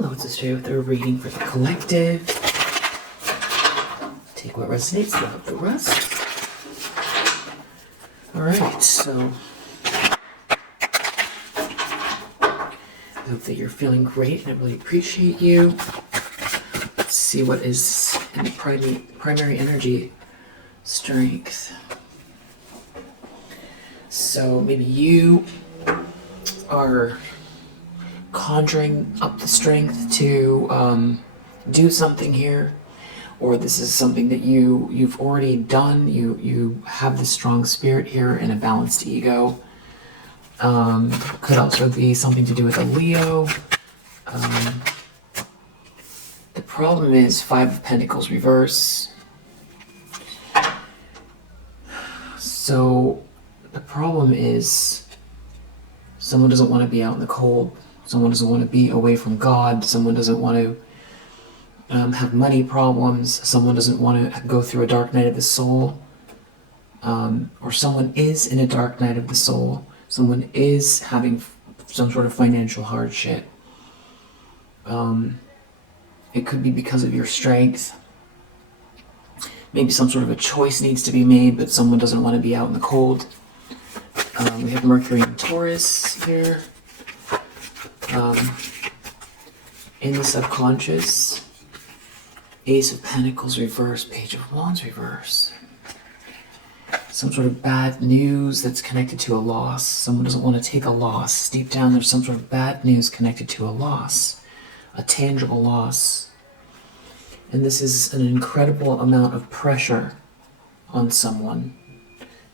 Hello, it's Australia with a reading for the collective. Take what resonates, let up the rest. Alright, so I hope that you're feeling great and I really appreciate you. Let's see what is in the primary energy strength. So maybe you are conjuring up the strength to do something here, or this is something that you've already done. You have this strong spirit here and a balanced ego. Could also be something to do with a Leo. The problem is 5 of Pentacles reverse. So the problem is someone doesn't want to be out in the cold. Someone doesn't want to be away from God. Someone doesn't want to have money problems. Someone doesn't want to go through a dark night of the soul. Or someone is in a dark night of the soul. Someone is having some sort of financial hardship. It could be because of your strength. Maybe some sort of a choice needs to be made, but someone doesn't want to be out in the cold. We have Mercury and Taurus here. In the subconscious, Ace of Pentacles reverse, Page of Wands reverse. Some sort of bad news that's connected to a loss. Someone doesn't want to take a loss. Deep down there's some sort of bad news connected to a loss. A tangible loss. And this is an incredible amount of pressure on someone.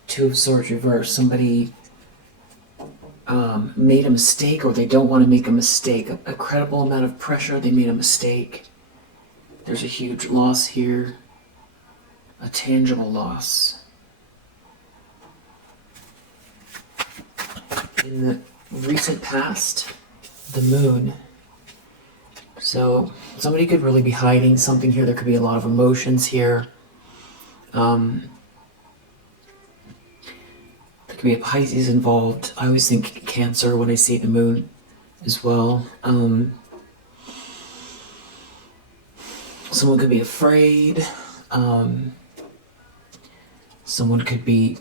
2 of Swords reverse. Somebody made a mistake, or they don't want to make a mistake. A credible amount of pressure, they made a mistake. There's a huge loss here. A tangible loss. In the recent past, the moon. So somebody could really be hiding something here. There could be a lot of emotions here. There could be a Pisces involved. I always think Cancer when I see the moon as well. Someone could be afraid. Someone could be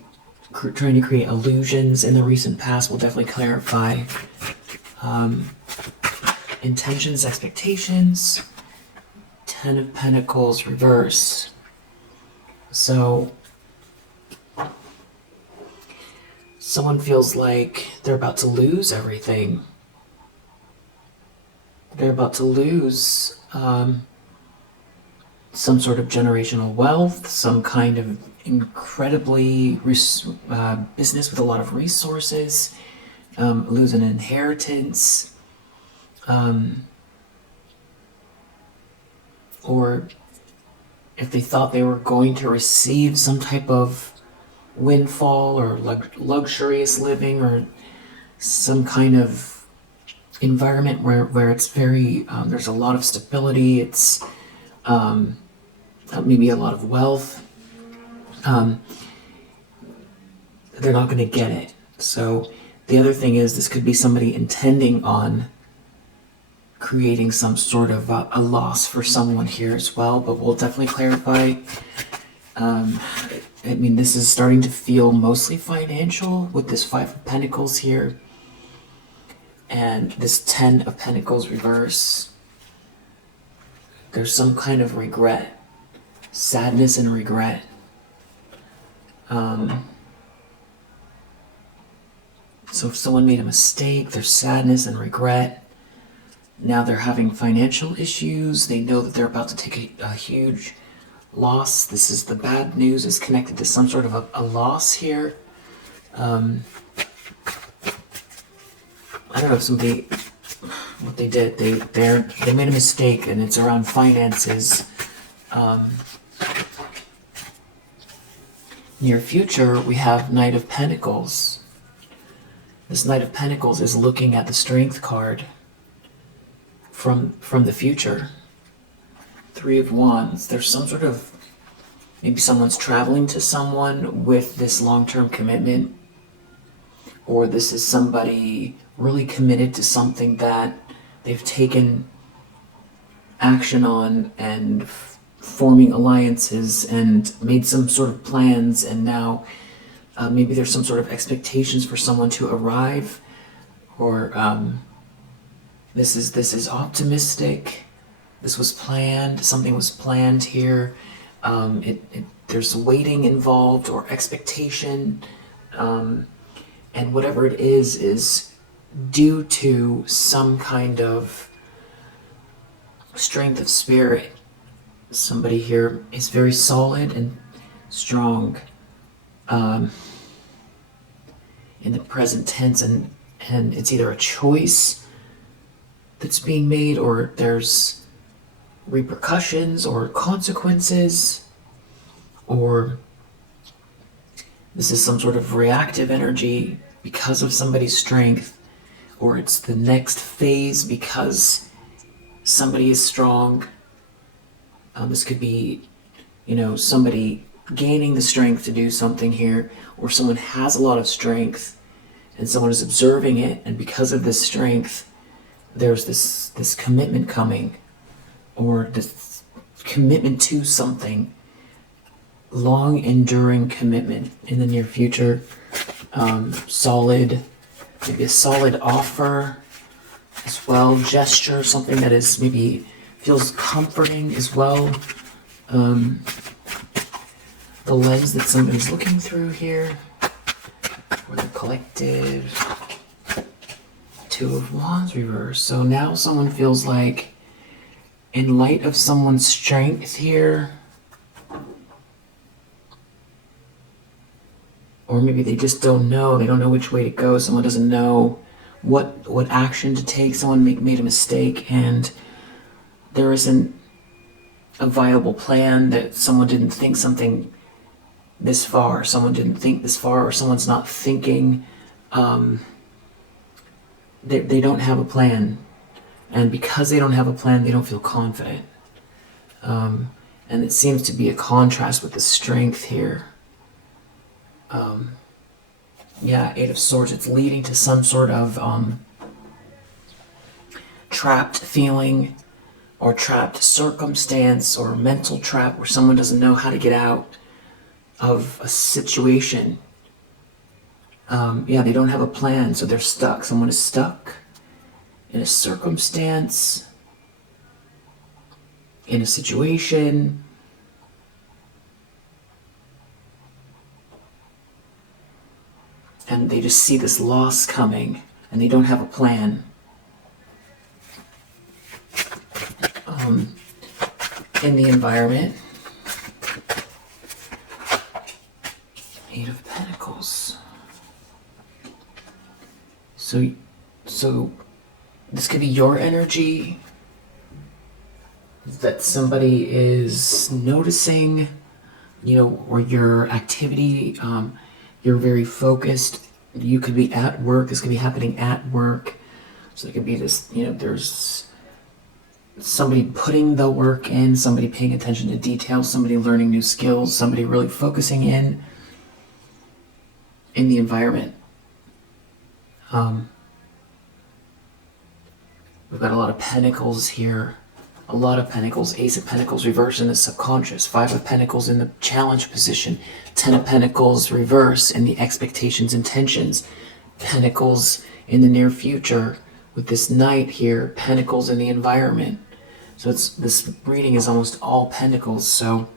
trying to create illusions in the recent past. We'll definitely clarify. Intentions, expectations. 10 of Pentacles reverse. So someone feels like they're about to lose everything. They're about to lose some sort of generational wealth, some kind of incredibly business with a lot of resources, lose an inheritance, or if they thought they were going to receive some type of windfall or luxurious living or some kind of environment where it's very, there's a lot of stability, it's maybe a lot of wealth, they're not going to get it. So the other thing is, this could be somebody intending on creating some sort of a loss for someone here as well, but we'll definitely clarify. I mean, this is starting to feel mostly financial with this 5 of Pentacles here and this 10 of Pentacles reverse. There's some kind of regret, sadness and regret. So if someone made a mistake, there's sadness and regret. Now they're having financial issues. They know that they're about to take a huge loss. This is the bad news is connected to some sort of a loss here. I don't know if somebody, what they did, they made a mistake and it's around finances. Near future, we have Knight of Pentacles. This Knight of Pentacles is looking at the Strength card from the future. 3 of Wands. There's some sort of, maybe someone's traveling to someone with this long-term commitment, or this is somebody really committed to something that they've taken action on and forming alliances and made some sort of plans, and now maybe there's some sort of expectations for someone to arrive, or this is optimistic. This was planned. Something was planned here. There's waiting involved or expectation, and whatever it is due to some kind of strength of spirit. Somebody here is very solid and strong in the present tense, and it's either a choice that's being made, or there's repercussions or consequences, or this is some sort of reactive energy because of somebody's strength, or it's the next phase because somebody is strong. This could be, somebody gaining the strength to do something here, or someone has a lot of strength and someone is observing it, and because of this strength, there's this commitment coming, or this commitment to something, long enduring commitment in the near future. Solid, maybe a solid offer as well, gesture, something that is maybe feels comforting as well. The lens that somebody's looking through here, or the collective. Two of Wands reverse. So now someone feels like, in light of someone's strength here, or maybe they just don't know which way to go. Someone doesn't know what action to take. Someone made a mistake, and there isn't a viable plan, that someone didn't think something this far, someone didn't think this far, or someone's not thinking. They don't have a plan, and because they don't have a plan, they don't feel confident. And it seems to be a contrast with the strength here. Eight of Swords, it's leading to some sort of trapped feeling, or trapped circumstance, or mental trap where someone doesn't know how to get out of a situation. They don't have a plan, so they're stuck. Someone is stuck in a circumstance, in a situation. And they just see this loss coming, and they don't have a plan. In the environment, Eight of Pentacles. So this could be your energy that somebody is noticing, or your activity. You're very focused. You could be at work. This could be happening at work. So it could be this, there's somebody putting the work in, somebody paying attention to details, somebody learning new skills, somebody really focusing in the environment. We've got a lot of Pentacles here. A lot of Pentacles. Ace of Pentacles reverse in the subconscious. Five of Pentacles in the challenge position. 10 of Pentacles reverse in the expectations, intentions. Pentacles in the near future with this Knight here. Pentacles in the environment. So this reading is almost all Pentacles. So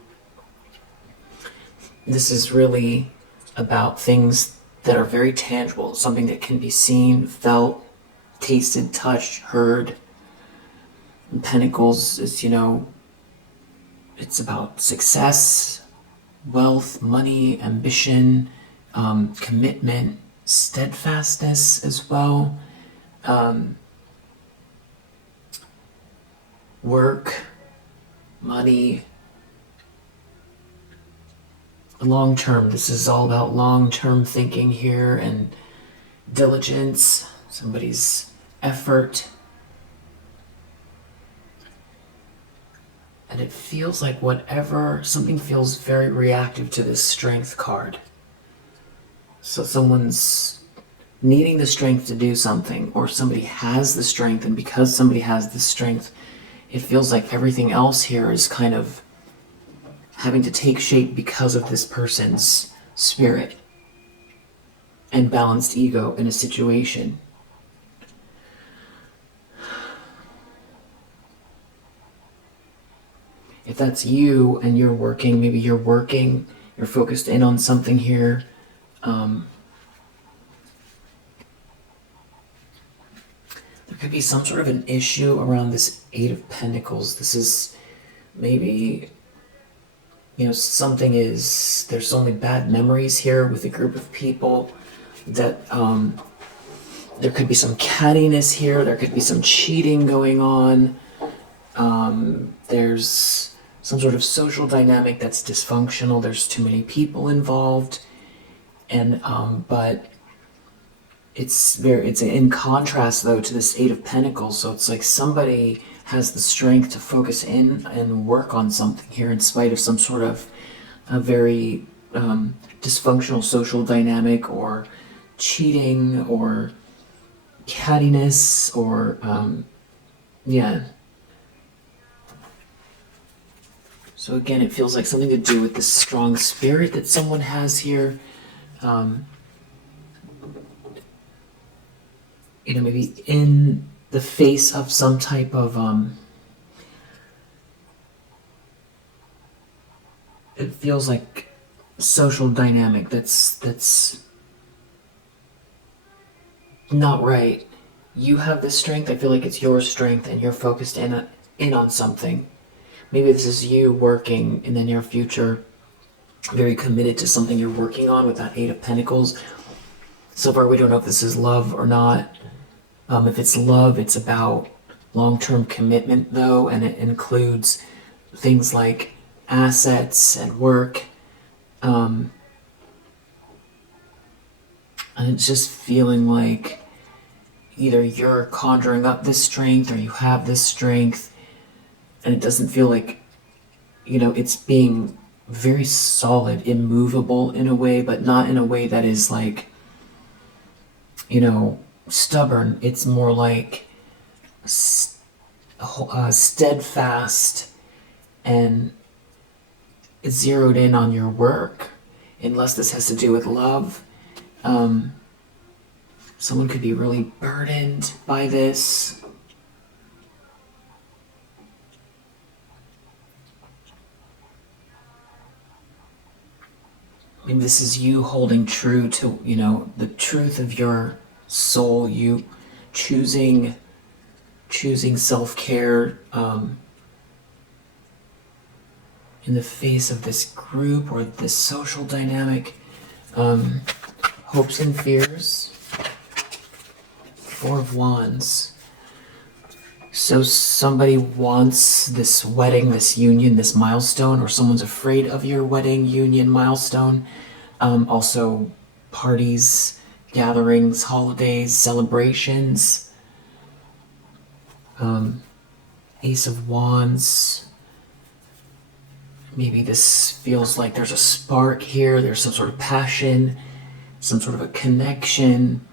this is really about things that are very tangible. Something that can be seen, felt, tasted, touched, heard. And Pentacles is, it's about success, wealth, money, ambition, commitment, steadfastness as well, work, money, long-term. This is all about long-term thinking here, and diligence, somebody's effort. And it feels like something feels very reactive to this strength card. So someone's needing the strength to do something, or somebody has the strength, and because somebody has the strength, it feels like everything else here is kind of having to take shape because of this person's spirit and balanced ego in a situation. If that's you and you're working, maybe you're working, you're focused in on something here. There could be some sort of an issue around this Eight of Pentacles. This is maybe, there's so many bad memories here with a group of people that there could be some cattiness here. There could be some cheating going on. There's some sort of social dynamic that's dysfunctional. There's too many people involved. And, but it's in contrast though to this Eight of Pentacles. So it's like somebody has the strength to focus in and work on something here in spite of some sort of a very dysfunctional social dynamic or cheating or cattiness or So again, it feels like something to do with this strong spirit that someone has here. Maybe in the face of some type of it feels like social dynamic that's not right. You have this strength. I feel like it's your strength and you're focused in on something. Maybe this is you working in the near future, very committed to something you're working on with that Eight of Pentacles. So far, we don't know if this is love or not. If it's love, it's about long-term commitment, though, and it includes things like assets and work. And it's just feeling like either you're conjuring up this strength or you have this strength, and it doesn't feel like, it's being very solid, immovable in a way, but not in a way that is like, stubborn. It's more like steadfast and it's zeroed in on your work, unless this has to do with love. Someone could be really burdened by this. Maybe this is you holding true to, the truth of your soul, you choosing self-care in the face of this group or this social dynamic. Hopes and fears. Four of Wands. So somebody wants this wedding, this union, this milestone, or someone's afraid of your wedding, union, milestone. Also parties, gatherings, holidays, celebrations. Ace of Wands. Maybe this feels like there's a spark here. There's some sort of passion, some sort of a connection.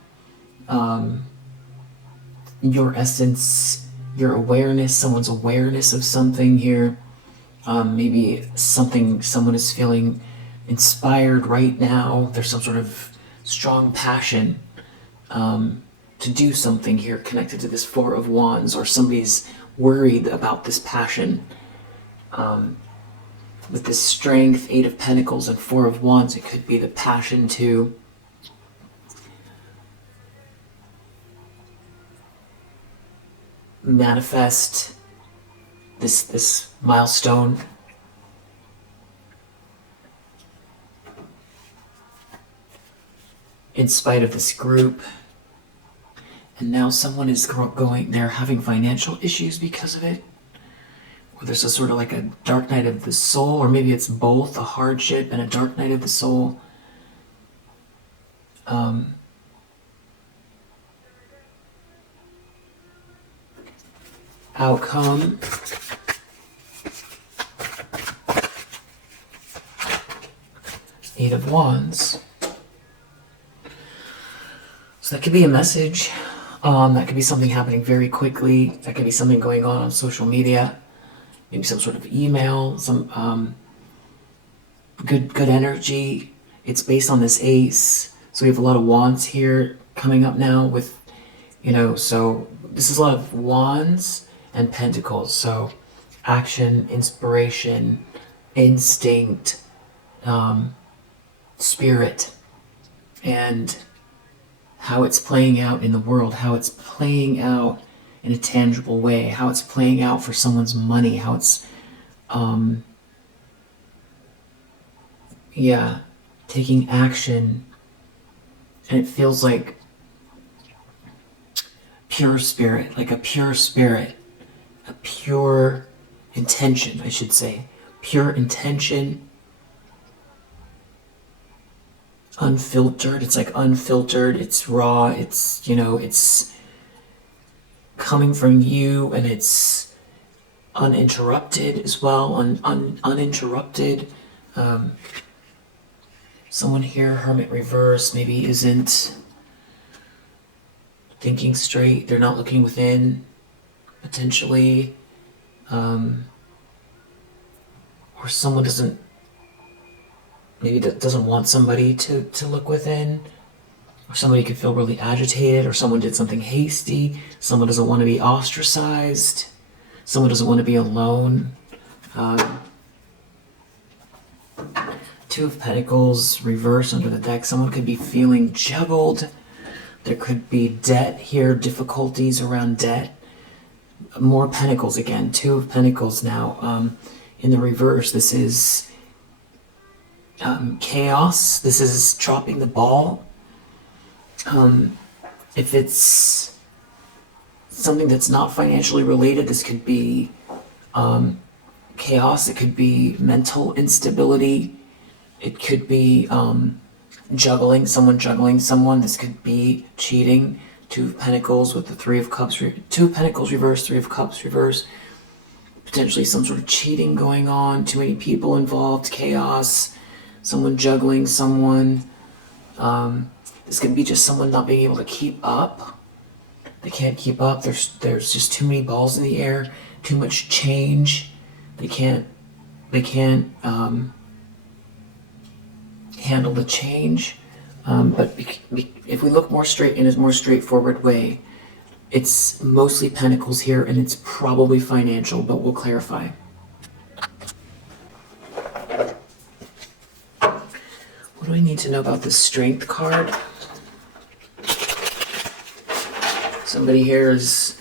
Your essence, your awareness, someone's awareness of something here. Maybe someone is feeling inspired right now. There's some sort of strong passion to do something here connected to this Four of Wands, or somebody's worried about this passion. With this strength, Eight of Pentacles and Four of Wands, it could be the passion to manifest this milestone. In spite of this group. And now someone is they're having financial issues because of it. Or there's a sort of like a dark night of the soul, or maybe it's both, a hardship and a dark night of the soul. Outcome. Eight of Wands. So that could be a message. That could be something happening very quickly. That could be something going on social media. Maybe some sort of email, some good energy. It's based on this ace. So we have a lot of wands here coming up now with, so this is a lot of wands and pentacles. So action, inspiration, instinct, spirit, and how it's playing out in the world, how it's playing out in a tangible way, how it's playing out for someone's money, how it's, taking action. And it feels like pure spirit, like a pure spirit, a pure intention, I should say. Pure intention, unfiltered. It's like unfiltered, it's raw, it's, it's coming from you, and it's uninterrupted as well, uninterrupted. Someone here, Hermit reverse, maybe isn't thinking straight. They're not looking within, potentially. Or someone doesn't want somebody to look within. Or somebody could feel really agitated, or someone did something hasty. Someone doesn't want to be ostracized. Someone doesn't want to be alone. Two of Pentacles reverse under the deck. Someone could be feeling juggled. There could be debt here, difficulties around debt. More Pentacles again. Two of Pentacles now. In the reverse, this is chaos. This is dropping the ball. If it's something that's not financially related, this could be chaos. It could be mental instability. It could be juggling someone. This could be cheating. Two of Pentacles with the Three of Cups. Two of Pentacles reverse, Three of Cups reverse. Potentially some sort of cheating going on. Too many people involved. Chaos. Someone juggling someone. This could be just someone not being able to keep up. They can't keep up. There's just too many balls in the air. Too much change. They can't handle the change. But if we look more straight in a more straightforward way, it's mostly Pentacles here, and it's probably financial, but we'll clarify. What do I need to know about this Strength card? Somebody here is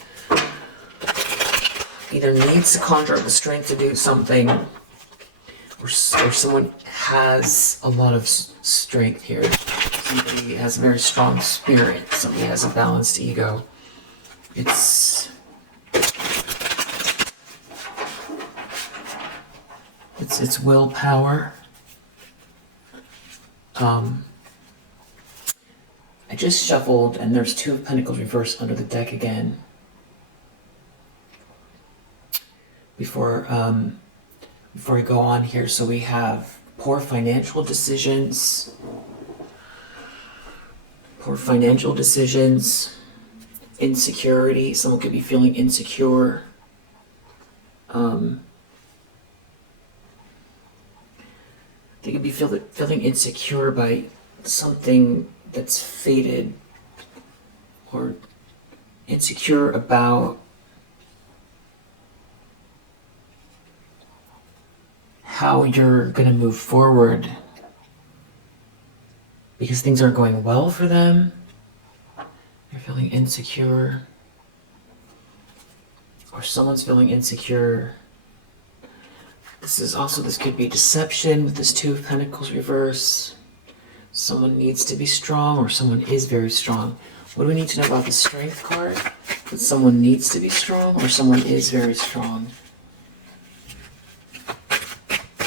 either needs to conjure up the strength to do something, or someone has a lot of strength here. Somebody has a very strong spirit. Somebody has a balanced ego. It's willpower. I just shuffled, and there's Two of Pentacles reversed under the deck again. Before we go on here, so we have poor financial decisions, insecurity. Someone could be feeling insecure. They could be feeling insecure by something that's faded, or insecure about how you're going to move forward because things aren't going well for them. They're feeling insecure, or someone's feeling insecure. This could be deception with this Two of Pentacles reverse. Someone needs to be strong, or someone is very strong. What do we need to know about the Strength card? That someone needs to be strong, or someone is very strong?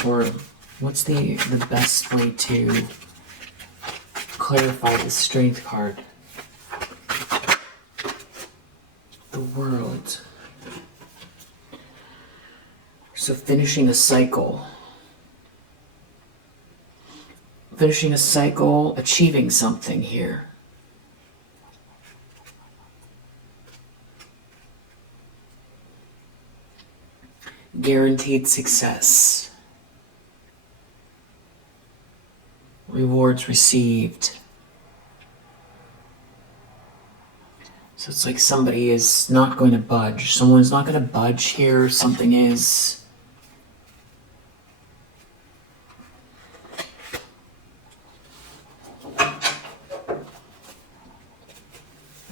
Or what's the best way to clarify the Strength card? The World. So finishing a cycle. Achieving something here. guaranteed success, rewards received. So it's like somebody is not going to budge. Someone's not going to budge here. Something is.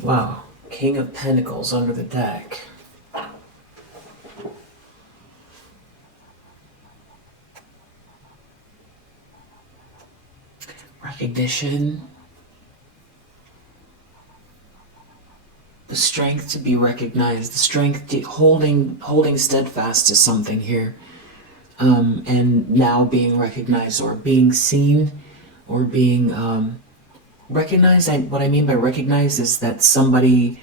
Wow. King of Pentacles under the deck. Recognition. The strength to be recognized. The strength to holding steadfast to something here. And now being recognized or being seen or being recognized. What I mean by recognized is that somebody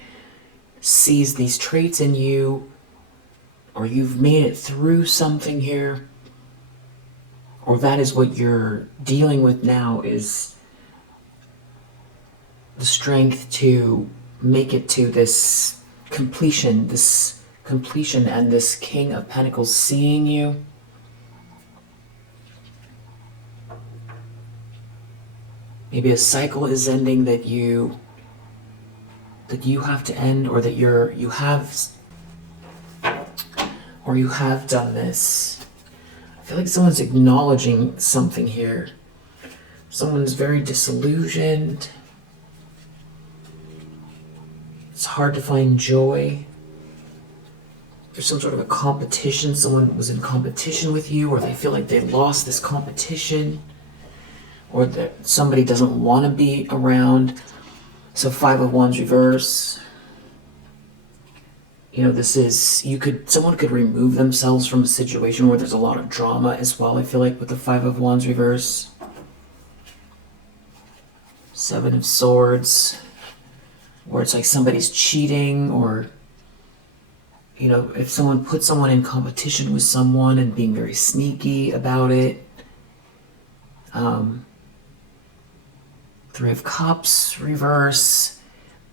sees these traits in you, or you've made it through something here, or that is what you're dealing with now, is the strength to make it to this completion and this King of Pentacles seeing you. Maybe a cycle is ending that you have to end, or that you have done this. I feel like someone's acknowledging something here. Someone's very disillusioned. It's hard to find joy. There's some sort of a competition. Someone was in competition with you, or they feel like they lost this competition, or that somebody doesn't want to be around. So 5 of Wands reverse. You know, this is, someone could remove themselves from a situation where there's a lot of drama as well, I feel like, with the 5 of Wands reverse. 7 of Swords, where it's like somebody's cheating, or, you know, if someone puts someone in competition with someone and being very sneaky about it. 3 of Cups reverse.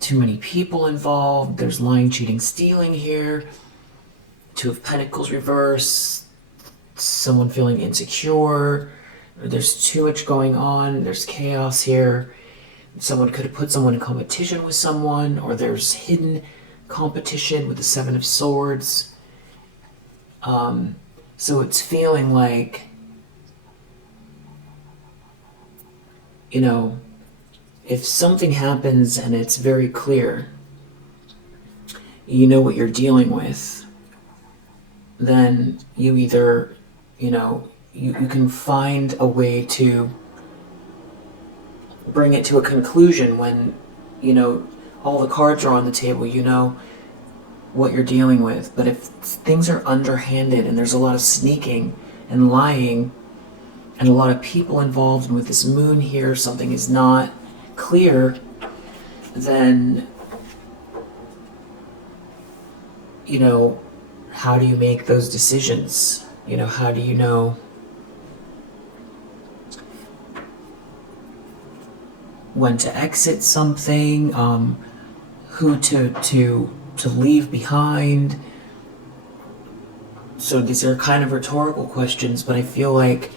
Too many people involved. There's lying, cheating, stealing here. 2 of Pentacles reverse. Someone feeling insecure. There's too much going on. There's chaos here. Someone could have put someone in competition with someone, or there's hidden competition with the 7 of Swords. So it's feeling like, you know, if something happens and it's very clear, you know what you're dealing with, then you either, you know, you can find a way to bring it to a conclusion when, you know, all the cards are on the table, you know what you're dealing with. But if things are underhanded and there's a lot of sneaking and lying and a lot of people involved, and with this moon here, something is not clear, then, you know, how do you make those decisions? You know, how do you know when to exit something, who to leave behind? So these are kind of rhetorical questions, but I feel like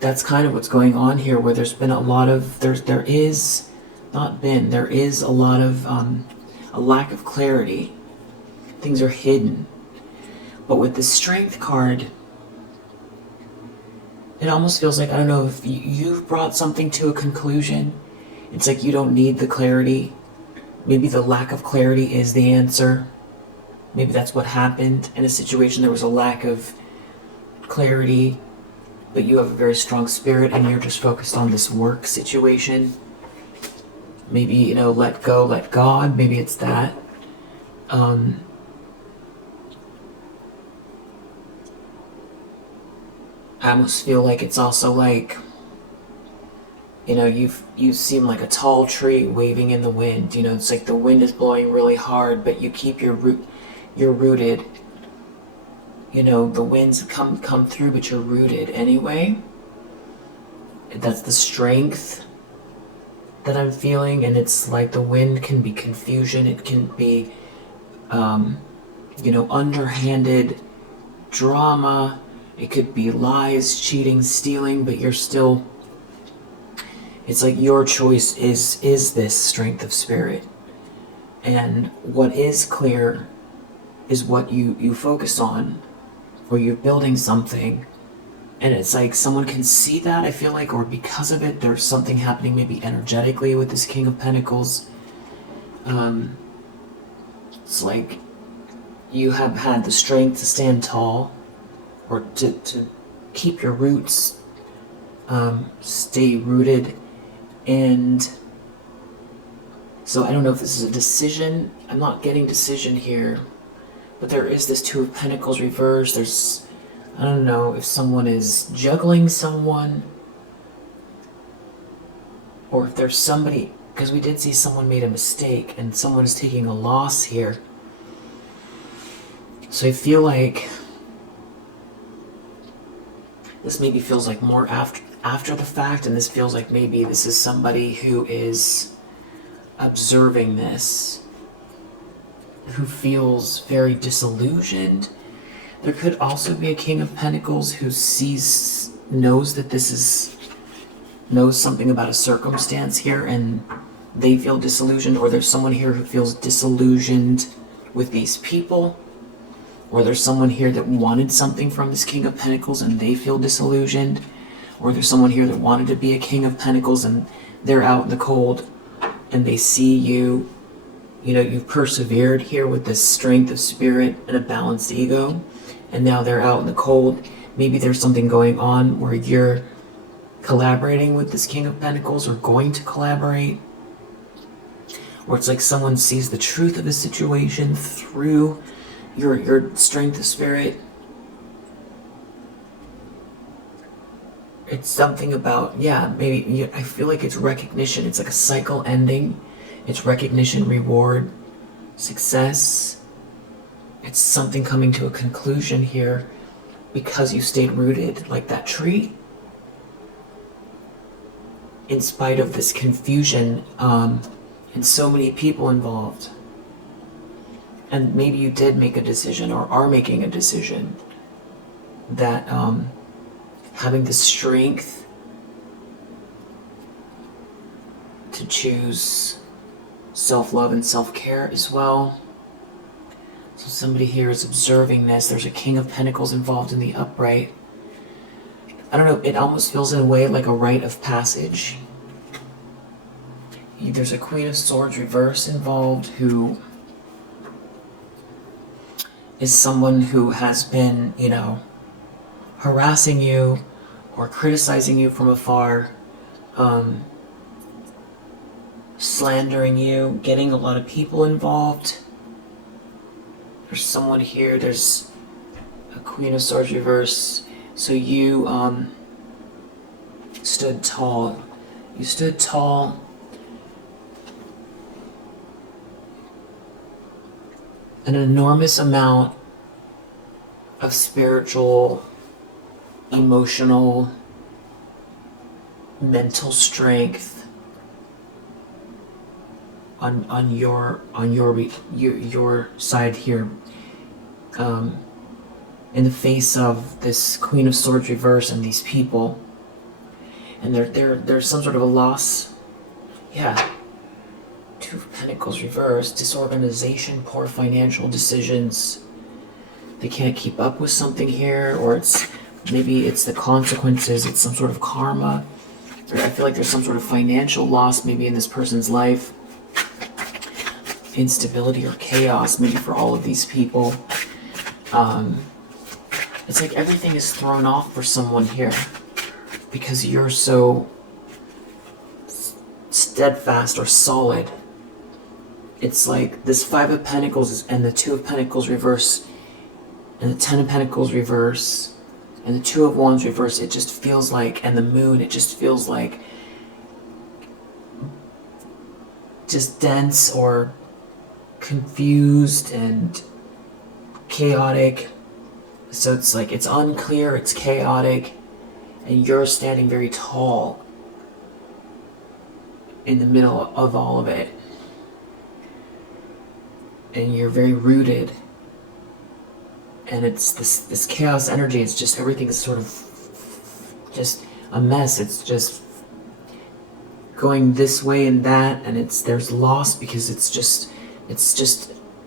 that's kind of what's going on here, where there's been a lot of, there is a lot of a lack of clarity. Things are hidden. But with the Strength card, it almost feels like, I don't know, if you've brought something to a conclusion, it's like you don't need the clarity. Maybe the lack of clarity is the answer. Maybe that's what happened in a situation. There was a lack of clarity, but you have a very strong spirit and you're just focused on this work situation. Maybe, you know, let go, let God. Maybe it's that. I almost feel like it's also like, you know, you seem like a tall tree waving in the wind. You know, it's like the wind is blowing really hard, but you keep you're rooted. You know, the winds come through, but you're rooted anyway. That's the strength that I'm feeling, and it's like the wind can be confusion. It can be, you know, underhanded drama, it could be lies, cheating, stealing, but you're still, it's like your choice is this strength of spirit. And what is clear is what you focus on, or you're building something. And it's like someone can see that, I feel like, or because of it, there's something happening maybe energetically with this King of Pentacles. It's like you have had the strength to stand tall, or to keep your roots, stay rooted. And so I don't know if this is a decision. I'm not getting decision here. But there is this Two of Pentacles reversed. There's, I don't know if someone is juggling someone, or if there's somebody, because we did see someone made a mistake and someone is taking a loss here. So I feel like this maybe feels like more after the fact, and this feels like maybe this is somebody who is observing this, who feels very disillusioned. There could also be a King of Pentacles who knows that this is, knows something about a circumstance here and they feel disillusioned, or there's someone here who feels disillusioned with these people, or there's someone here that wanted something from this King of Pentacles and they feel disillusioned, or there's someone here that wanted to be a King of Pentacles and they're out in the cold and they see you. You know, you've persevered here with this strength of spirit and a balanced ego, and now they're out in the cold. Maybe there's something going on where you're collaborating with this King of Pentacles, or going to collaborate, or it's like someone sees the truth of a situation through your strength of spirit. It's something about, yeah, maybe, I feel like it's recognition. It's like a cycle ending. It's recognition, reward, success. It's something coming to a conclusion here because you stayed rooted like that tree. In spite of this confusion and so many people involved. And maybe you did make a decision, or are making a decision, that having the strength to choose self-love and self-care as well. So somebody here is observing this. There's a King of Pentacles involved in the upright. I don't know, it almost feels in a way like a rite of passage. There's a Queen of Swords reverse involved, who is someone who has been, you know, harassing you or criticizing you from afar, slandering you, getting a lot of people involved. There's someone here, there's a Queen of Swords reverse. So you stood tall. You stood tall. An enormous amount of spiritual, emotional, mental strength on your side here, in the face of this Queen of Swords reverse and these people, and there's some sort of a loss. Yeah. Two of Pentacles reverse, disorganization, poor financial decisions. They can't keep up with something here, or maybe it's the consequences, it's some sort of karma. Or I feel like there's some sort of financial loss maybe in this person's life. Instability or chaos maybe for all of these people. It's like everything is thrown off for someone here because you're so steadfast or solid. It's like this Five of Pentacles and the Two of Pentacles reverse and the Ten of Pentacles reverse and the Two of Wands reverse. It just feels like, and the Moon, it just feels like just dense or confused and chaotic. So it's like it's unclear, it's chaotic, and you're standing very tall in the middle of all of it. And you're very rooted. And it's this chaos energy. It's just everything is sort of just a mess. It's just going this way and that, and there's loss because it's just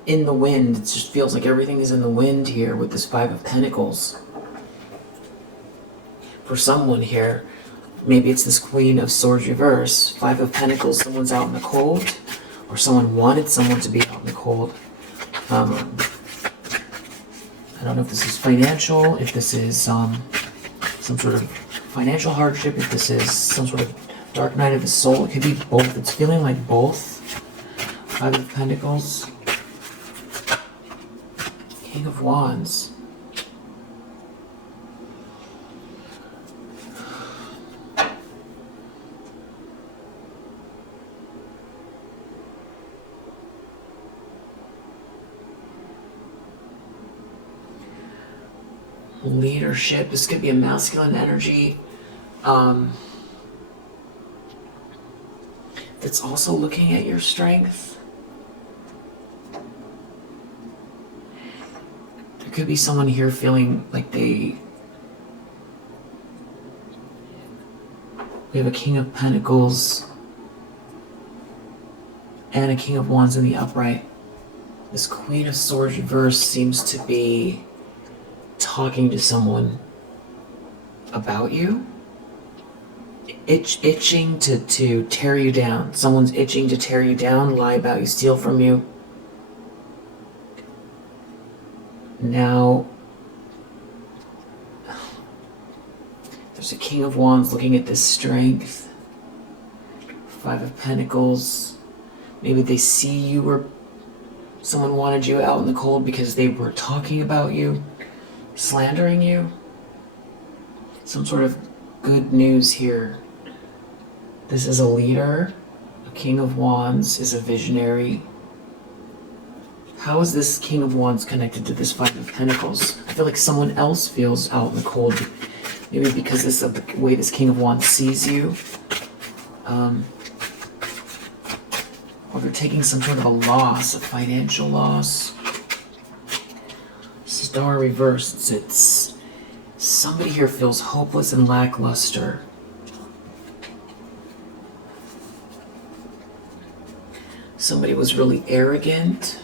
in the wind. It just feels like everything is in the wind here with this Five of Pentacles. For someone here, maybe it's this Queen of Swords reverse. Five of Pentacles, someone's out in the cold, or someone wanted someone to be out in the cold. I don't know if this is financial, if this is some sort of financial hardship, if this is some sort of dark night of the soul. It could be both. It's feeling like both. Five of Pentacles. King of Wands. Leadership. This could be a masculine energy that's also looking at your strength. There could be someone here feeling like we have a King of Pentacles and a King of Wands in the upright. This Queen of Swords reverse seems to be talking to someone about you, itching to tear you down. Someone's itching to tear you down, lie about you, steal from you. Now, there's a King of Wands looking at this strength. Five of Pentacles. Maybe they see you, or someone wanted you out in the cold because they were talking about you, slandering you. Some sort of good news here. This is a leader. A King of Wands is a visionary. How is this King of Wands connected to this Five of Pentacles? I feel like someone else feels out in the cold. Maybe because this of the way this King of Wands sees you. Or they're taking some sort of a loss, a financial loss. Star reversed. It's somebody here feels hopeless and lackluster. Somebody was really arrogant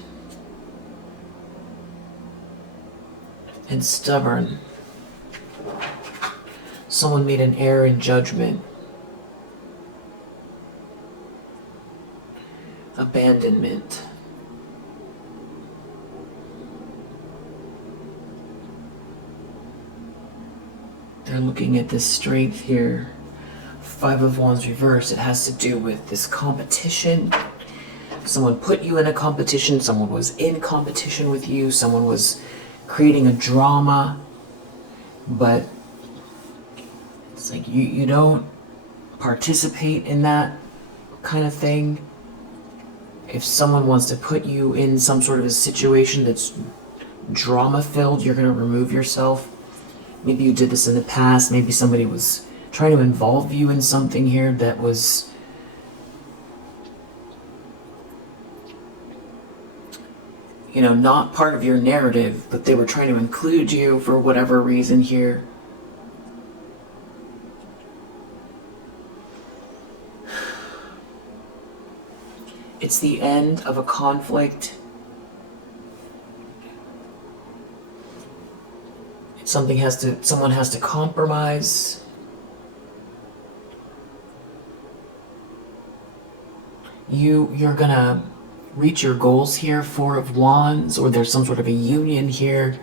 and stubborn. Someone made an error in judgment. Abandonment. They're looking at this strength here. Five of Wands reversed. It has to do with this competition. Someone put you in a competition. Someone was in competition with you. Someone was creating a drama. But it's like you don't participate in that kind of thing. If someone wants to put you in some sort of a situation that's drama-filled, you're going to remove yourself. Maybe you did this in the past. Maybe somebody was trying to involve you in something here that was not part of your narrative, but they were trying to include you for whatever reason here. It's the end of a conflict. Someone has to compromise. You're gonna reach your goals here, Four of Wands, or there's some sort of a union here.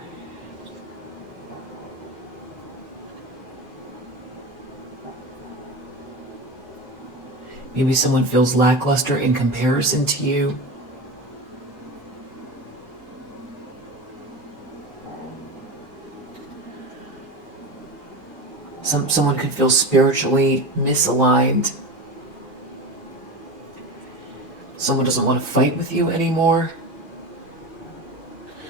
Maybe someone feels lackluster in comparison to you. Someone could feel spiritually misaligned. Someone doesn't want to fight with you anymore.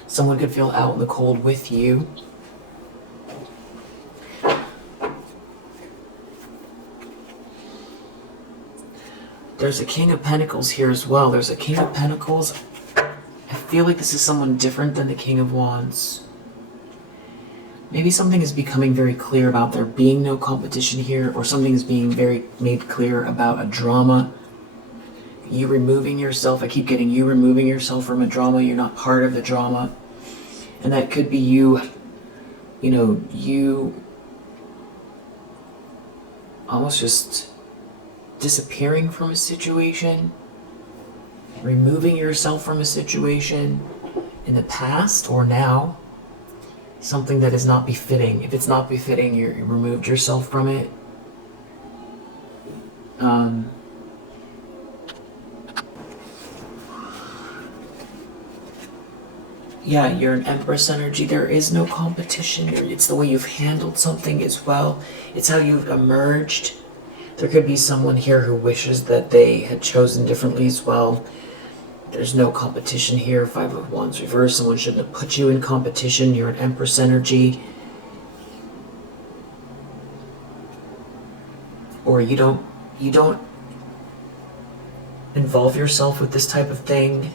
Someone could feel out in the cold with you. There's a King of Pentacles here as well. There's a King of Pentacles. I feel like this is someone different than the King of Wands. Maybe something is becoming very clear about there being no competition here, or something is being very made clear about a drama. You removing yourself, I keep getting you removing yourself from a drama, you're not part of the drama. And that could be you, you almost just disappearing from a situation, removing yourself from a situation in the past or now. Something that is not befitting. If it's not befitting, you removed yourself from it. Yeah, you're an Empress energy. There is no competition. It's the way you've handled something as well. It's how you've emerged. There could be someone here who wishes that they had chosen differently as well. There's no competition here. 5 of Wands reverse. Someone shouldn't have put you in competition. You're an Empress energy. Or you don't involve yourself with this type of thing.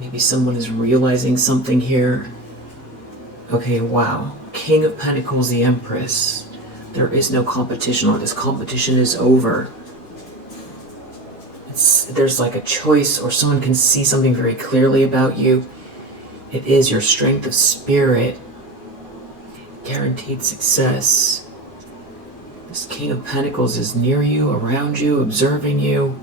Maybe someone is realizing something here. Okay, wow. King of Pentacles, the Empress. There is no competition, or this competition is over. There's like a choice, or someone can see something very clearly about you. It is your strength of spirit. Guaranteed success. This King of Pentacles is near you, around you, observing you.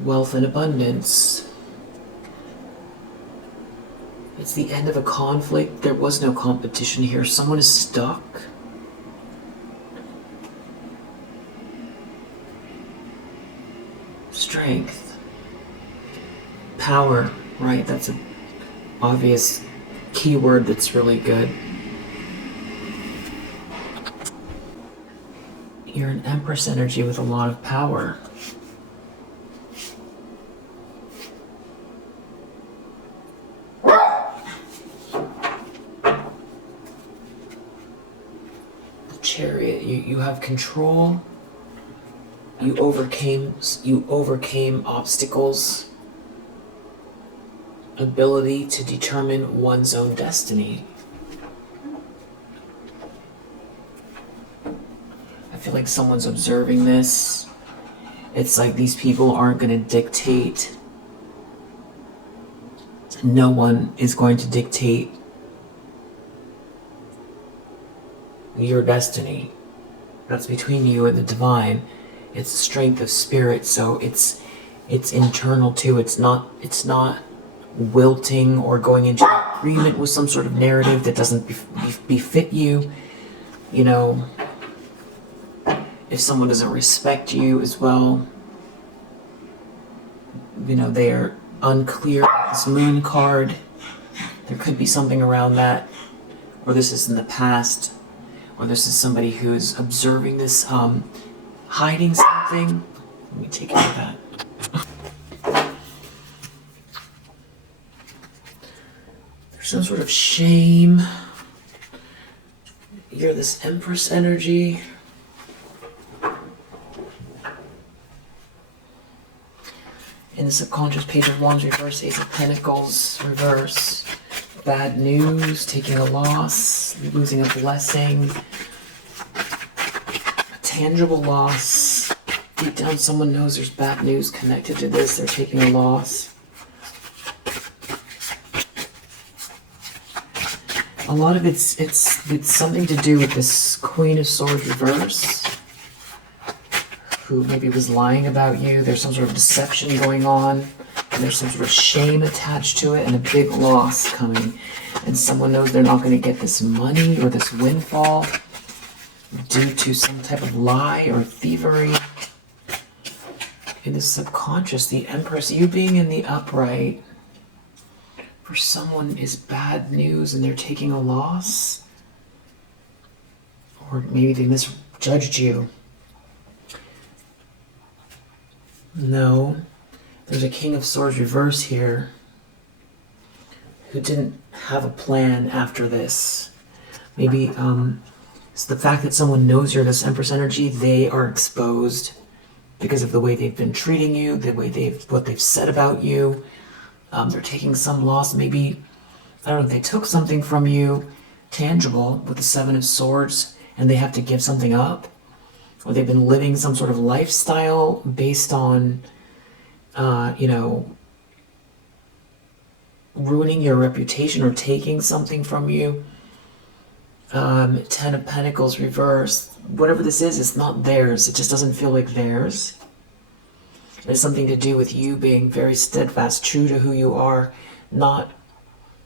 Wealth and abundance. It's the end of a conflict. There was no competition here. Someone is stuck. Strength. Power, right? That's an obvious keyword that's really good. You're an Empress energy with a lot of power. Chariot, you have control. You overcame obstacles. Ability to determine one's own destiny. I feel like someone's observing this. It's like these people aren't going to dictate. No one is going to dictate your destiny. That's between you and the divine. It's the strength of spirit, so it's internal too. It's not wilting or going into agreement with some sort of narrative that doesn't befit you. You know, if someone doesn't respect you as well, you know, they are unclear. This moon card, there could be something around that, or this is in the past, or this is somebody who is observing this, hiding something. Let me take care of that. There's some sort of shame. You're this Empress energy. In the subconscious, Page of Wands reverse, Ace of Pentacles reverse. Bad news, taking a loss, losing a blessing, a tangible loss. Deep down, someone knows there's bad news connected to this. They're taking a loss. A lot of it's something to do with this Queen of Swords reverse, who maybe was lying about you. There's some sort of deception going on. And there's some sort of shame attached to it and a big loss coming. And someone knows they're not going to get this money or this windfall due to some type of lie or thievery. In the subconscious, the Empress, you being in the upright, for someone is bad news and they're taking a loss. Or maybe they misjudged you. No. There's a King of Swords reverse here who didn't have a plan after this. Maybe it's the fact that someone knows you're this Empress energy, they are exposed because of the way they've been treating you, the way what they've said about you. They're taking some loss. Maybe, I don't know, they took something from you tangible with the Seven of Swords and they have to give something up. Or they've been living some sort of lifestyle based on, ruining your reputation or taking something from you. Ten of Pentacles reversed. Whatever this is, it's not theirs. It just doesn't feel like theirs. It has something to do with you being very steadfast, true to who you are, not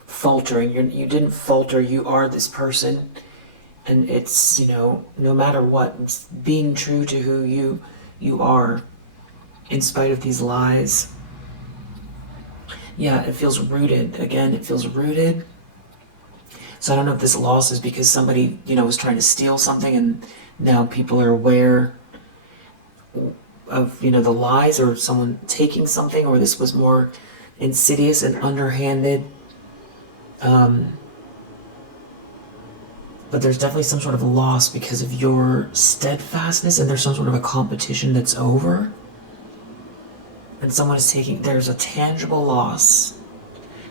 faltering. You didn't falter. You are this person. And it's, no matter what, it's being true to who you are in spite of these lies. Yeah, it feels rooted. Again, it feels rooted. So I don't know if this loss is because somebody, was trying to steal something and now people are aware of, the lies, or someone taking something, or this was more insidious and underhanded. But there's definitely some sort of loss because of your steadfastness, and there's some sort of a competition that's over. And someone is there's a tangible loss.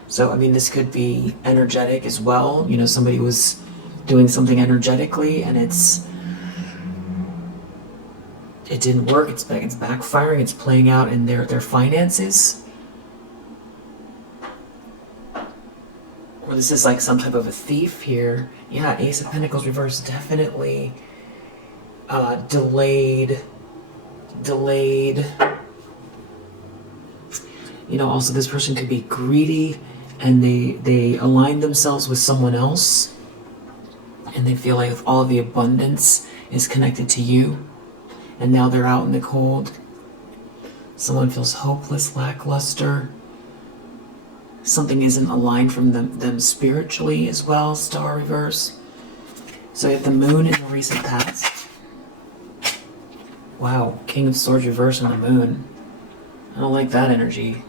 So, this could be energetic as well. Somebody was doing something energetically and it didn't work. It's backfiring. It's playing out in their finances. Or this is like some type of a thief here. Yeah, Ace of Pentacles reversed, definitely delayed. Also this person could be greedy and they align themselves with someone else and they feel like all of the abundance is connected to you, and now they're out in the cold. Someone feels hopeless, lackluster. Something isn't aligned from them spiritually as well, Star reverse. So you have the Moon in the recent past. Wow, King of Swords reverse and the Moon. I don't like that energy.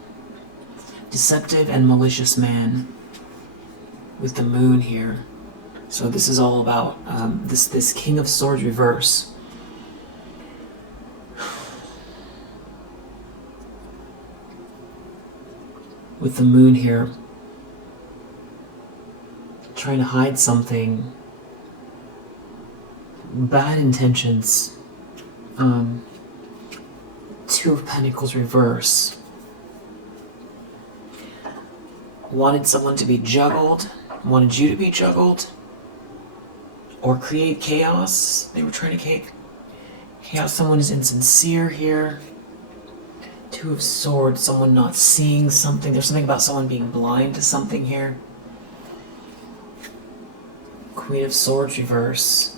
Deceptive and malicious man with the Moon here. So this is all about this King of Swords reverse. With the Moon here, trying to hide something, bad intentions. Two of Pentacles reverse. Wanted someone to be juggled, wanted you to be juggled, or create chaos. They were trying to create chaos. Someone is insincere here. Two of Swords, someone not seeing something. There's something about someone being blind to something here. Queen of Swords reverse.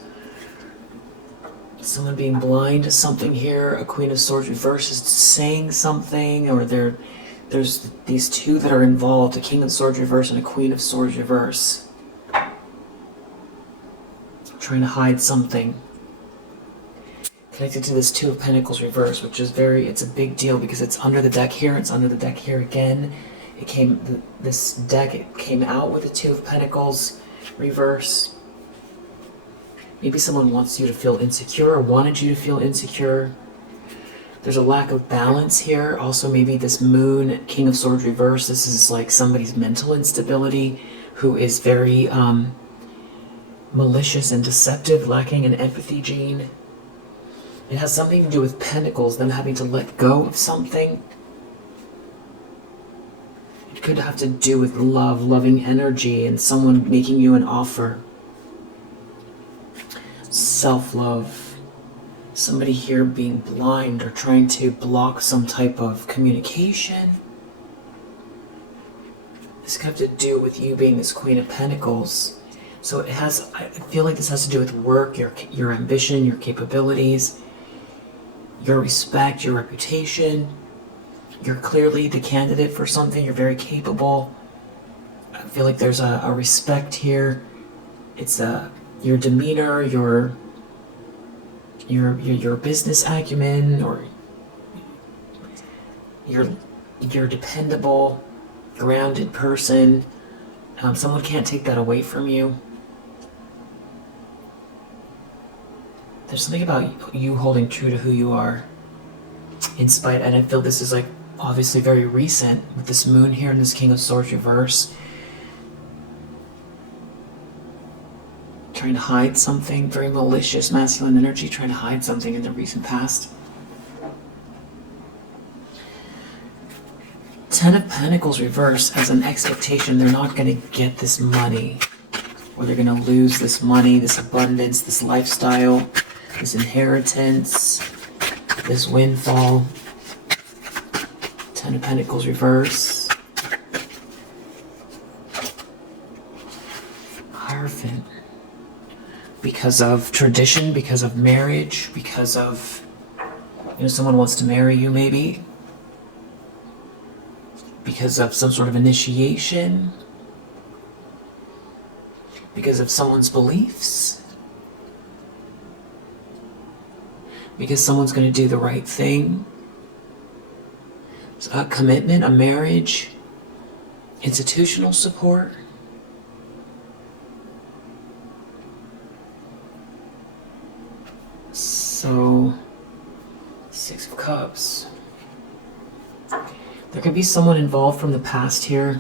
Someone being blind to something here. A Queen of Swords reverse is saying something, or there's these two that are involved, a King of Swords reverse and a Queen of Swords reverse. Trying to hide something. Connected to this Two of Pentacles reverse, which is it's a big deal because it's under the deck here, it's under the deck here again. This deck came out with the Two of Pentacles reverse. Maybe someone wants you to feel insecure or wanted you to feel insecure. There's a lack of balance here. Also, maybe this Moon, King of Swords reverse, this is like somebody's mental instability who is very malicious and deceptive, lacking an empathy gene. It has something to do with Pentacles, them having to let go of something. It could have to do with love, loving energy, and someone making you an offer. Self-love. Somebody here being blind or trying to block some type of communication. This could have to do with you being this Queen of Pentacles. So I feel like this has to do with work, your ambition, your capabilities, your respect, your reputation. You're clearly the candidate for something. You're very capable. I feel like there's a respect here. It's your demeanor, your business acumen, or you're dependable, grounded person. Someone can't take that away from you. There's something about you holding true to who you are in spite, and I feel this is like obviously very recent with this moon here and this King of Swords reverse. Trying to hide something, very malicious masculine energy, trying to hide something in the recent past. Ten of Pentacles reverse as an expectation they're not going to get this money, or they're going to lose this money, this abundance, this lifestyle, this inheritance, this windfall. Ten of Pentacles reverse. Hierophant. Because of tradition, because of marriage, because of, someone wants to marry you maybe. Because of some sort of initiation, because of someone's beliefs, because someone's going to do the right thing, a commitment, a marriage, institutional support. So, Six of Cups. There could be someone involved from the past here.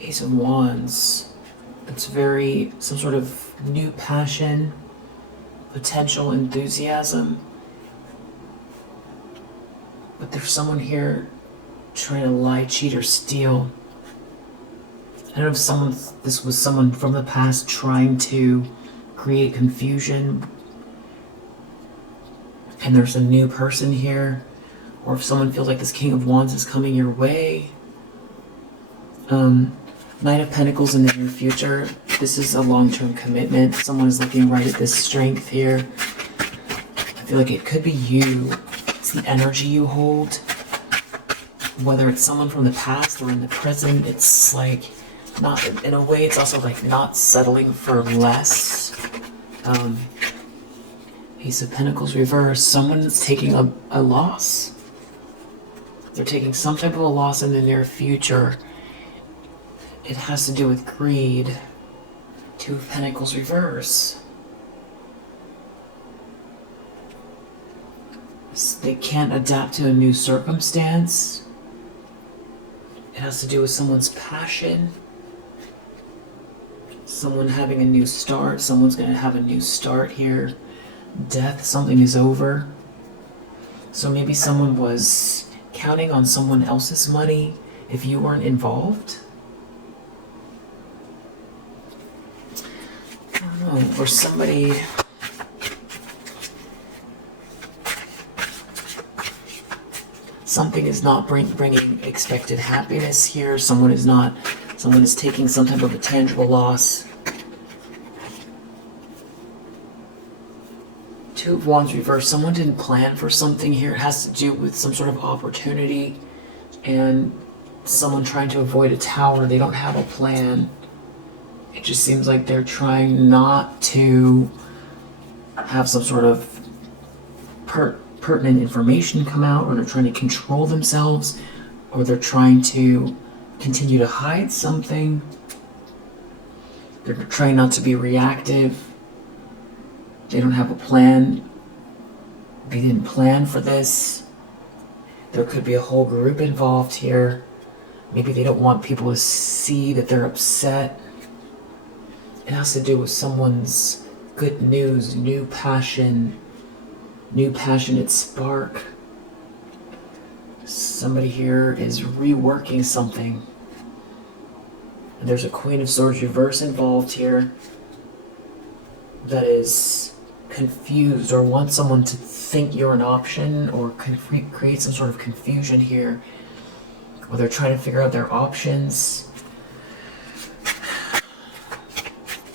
Ace of Wands. It's very, some sort of new passion, potential enthusiasm. But there's someone here trying to lie, cheat, or steal. I don't know if this was someone from the past trying to create confusion. And there's a new person here. Or if someone feels like this King of Wands is coming your way. Knight of Pentacles in the near future. This is a long-term commitment. Someone is looking right at this strength here. I feel like it could be you. It's the energy you hold. Whether it's someone from the past or in the present, it's like, not, in a way, it's also like not settling for less. Ace of Pentacles reverse. Someone's taking a loss. They're taking some type of a loss in the near future. It has to do with greed. Two of Pentacles reverse. They can't adapt to a new circumstance. It has to do with someone's passion. Someone having a new start. Someone's going to have a new start here. Death. Something is over. So maybe someone was counting on someone else's money if you weren't involved. I don't know. Or somebody... Something is not bringing expected happiness here. Someone is taking some type of a tangible loss. Two of Wands reversed. Someone didn't plan for something here. It has to do with some sort of opportunity and someone trying to avoid a tower. They don't have a plan. It just seems like they're trying not to have some sort of pertinent information come out, or they're trying to control themselves, or they're trying to continue to hide something. They're trying not to be reactive. They don't have a plan. They didn't plan for this. There could be a whole group involved here. Maybe they don't want people to see that they're upset. It has to do with someone's good news, new passion, new passionate spark. Somebody here is reworking something. And there's a Queen of Swords reverse involved here that is confused or wants someone to think you're an option, or create some sort of confusion here, or they're trying to figure out their options.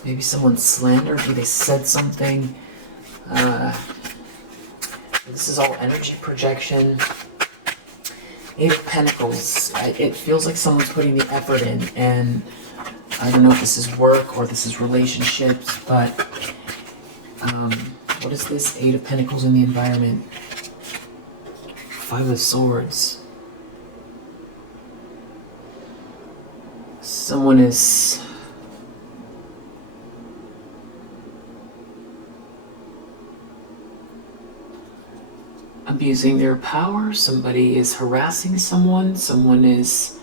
Maybe someone slandered you, they said something. This is all energy projection. Eight of Pentacles. It feels like someone's putting the effort in, and I don't know if this is work or this is relationships, but what is this? Eight of Pentacles in the environment. Five of Swords. Someone is... abusing their power, somebody is harassing someone, someone's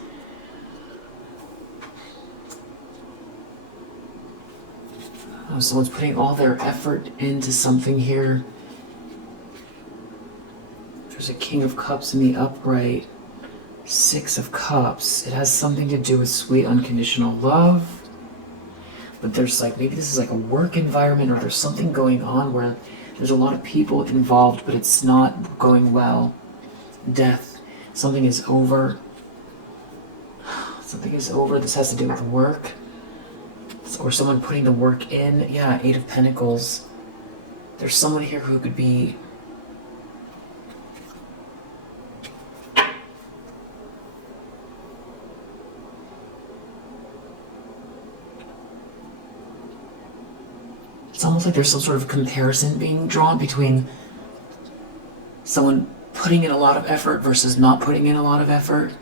putting all their effort into something here. There's a King of Cups in the upright, Six of Cups. It has something to do with sweet unconditional love. But there's like, maybe this is like a work environment, or there's something going on where there's a lot of people involved, but it's not going well. Death. Something is over. Something is over. This has to do with work. Or someone putting the work in. Yeah, Eight of Pentacles. There's someone here who could be... It's almost like there's some sort of comparison being drawn between someone putting in a lot of effort versus not putting in a lot of effort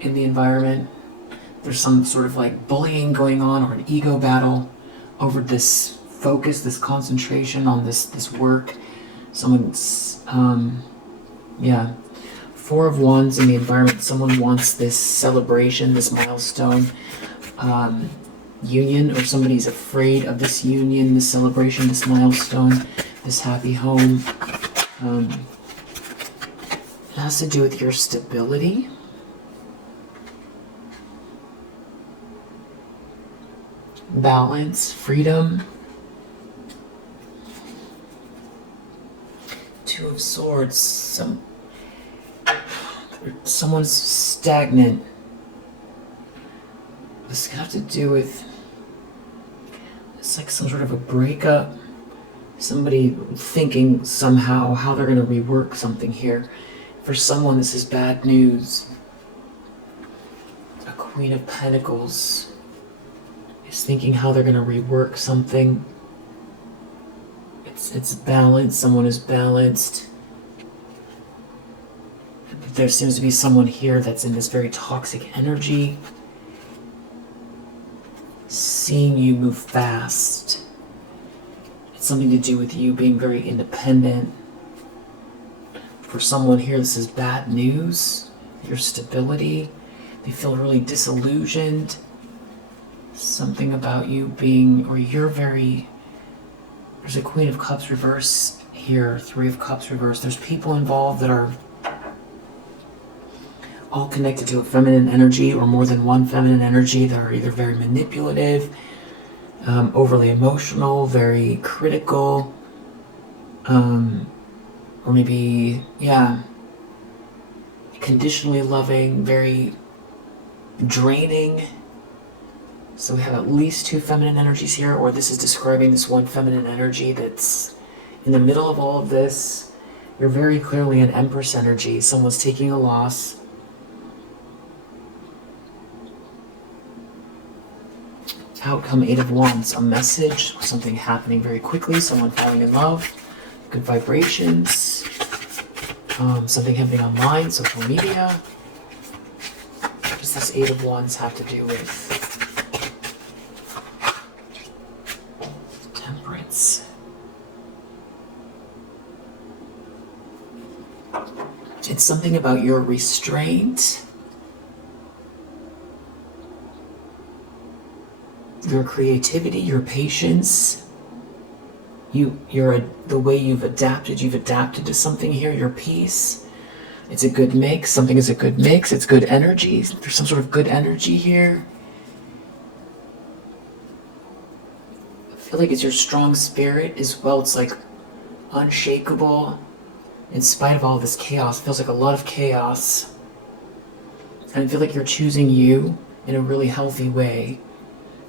in the environment. There's some sort of like bullying going on, or an ego battle over this focus, this concentration on this work. Someone's, yeah. Four of Wands in the environment. Someone wants this celebration, this milestone, union, or somebody's afraid of this union, this celebration, this milestone, this happy home. It has to do with your stability. Balance, freedom. Two of Swords. Someone's stagnant. This could have to do with, it's like some sort of a breakup. Somebody thinking somehow how they're going to rework something here. For someone, this is bad news. A Queen of Pentacles is thinking how they're going to rework something. It's balanced. Someone is balanced. There seems to be someone here that's in this very toxic energy. Seeing you move fast. It's something to do with you being very independent. For someone here, this is bad news. Your stability. They feel really disillusioned. Something about you being, or you're very... There's a Queen of Cups reverse here. Three of Cups reverse. There's people involved that are all connected to a feminine energy, or more than one feminine energy, that are either very manipulative, overly emotional, very critical, or maybe, yeah, conditionally loving, very draining. So we have at least two feminine energies here, or this is describing this one feminine energy that's in the middle of all of this. You're very clearly an Empress energy. Someone's taking a loss. Outcome, Eight of Wands, a message, something happening very quickly, someone falling in love, good vibrations, something happening online, social media. What does this Eight of Wands have to do with? Temperance. It's something about your restraint, your creativity, your patience, the way you've adapted to something here, your peace. It's a good mix. Something is a good mix. It's good energy. There's some sort of good energy here. I feel like it's your strong spirit as well. It's like unshakable. In spite of all this chaos, it feels like a lot of chaos. And I feel like you're choosing you in a really healthy way.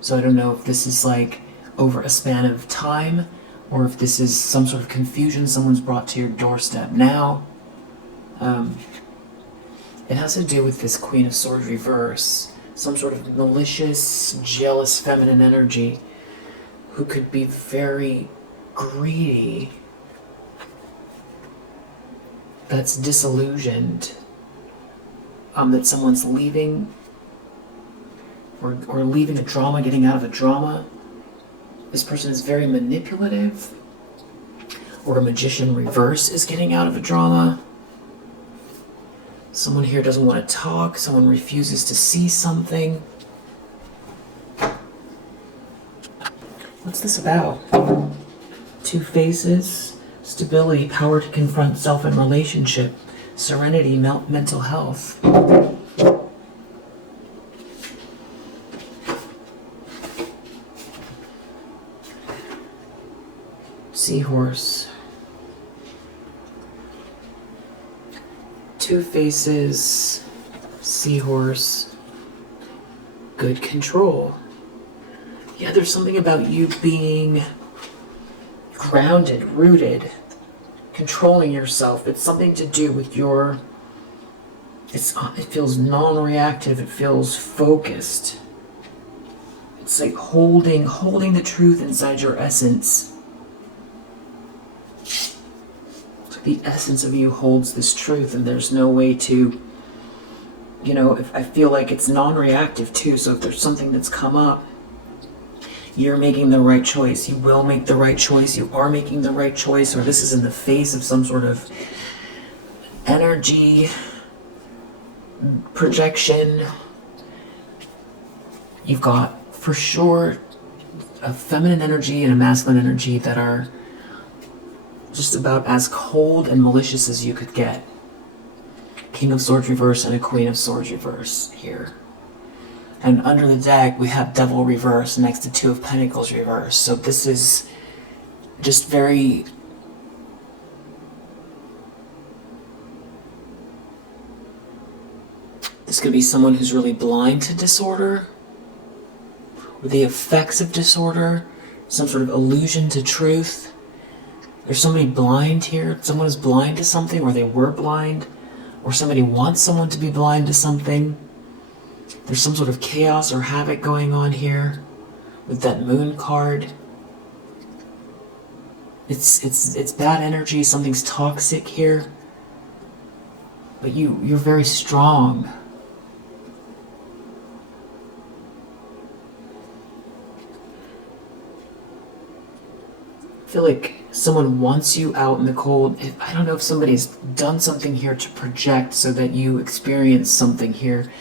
So I don't know if this is like over a span of time, or if this is some sort of confusion someone's brought to your doorstep now. It has to do with this Queen of Swords reverse. Some sort of malicious, jealous feminine energy who could be very greedy. That's disillusioned. That someone's leaving. Or leaving a drama, getting out of a drama. This person is very manipulative. or a Magician reverse is getting out of a drama. Someone here doesn't want to talk. Someone refuses to see something. What's this about? Two faces, stability, power to confront self and relationship, serenity, mental health. Seahorse. Two faces, seahorse, good control. Yeah, there's something about you being grounded, rooted, controlling yourself. It's something to do with your, it feels non-reactive, it feels focused. It's like holding the truth inside your essence. The essence of you holds this truth, and there's no way to, you know, if I feel like it's non-reactive too, so if there's something that's come up, you're making the right choice. You will make the right choice. You are making the right choice, or this is in the face of some sort of energy projection. You've got, for sure, a feminine energy and a masculine energy that are just about as cold and malicious as you could get. King of Swords reverse and a Queen of Swords reverse here. And under the deck, we have Devil reverse next to Two of Pentacles reverse. So this is just very... This could be someone who's really blind to disorder, or the effects of disorder, some sort of illusion to truth. There's somebody blind here. Someone is blind to something, or they were blind, or somebody wants someone to be blind to something. There's some sort of chaos or havoc going on here with that Moon card. It's bad energy. Something's toxic here. But you're very strong. I feel like someone wants you out in the cold. I don't know if somebody's done something here to project so that you experience something here,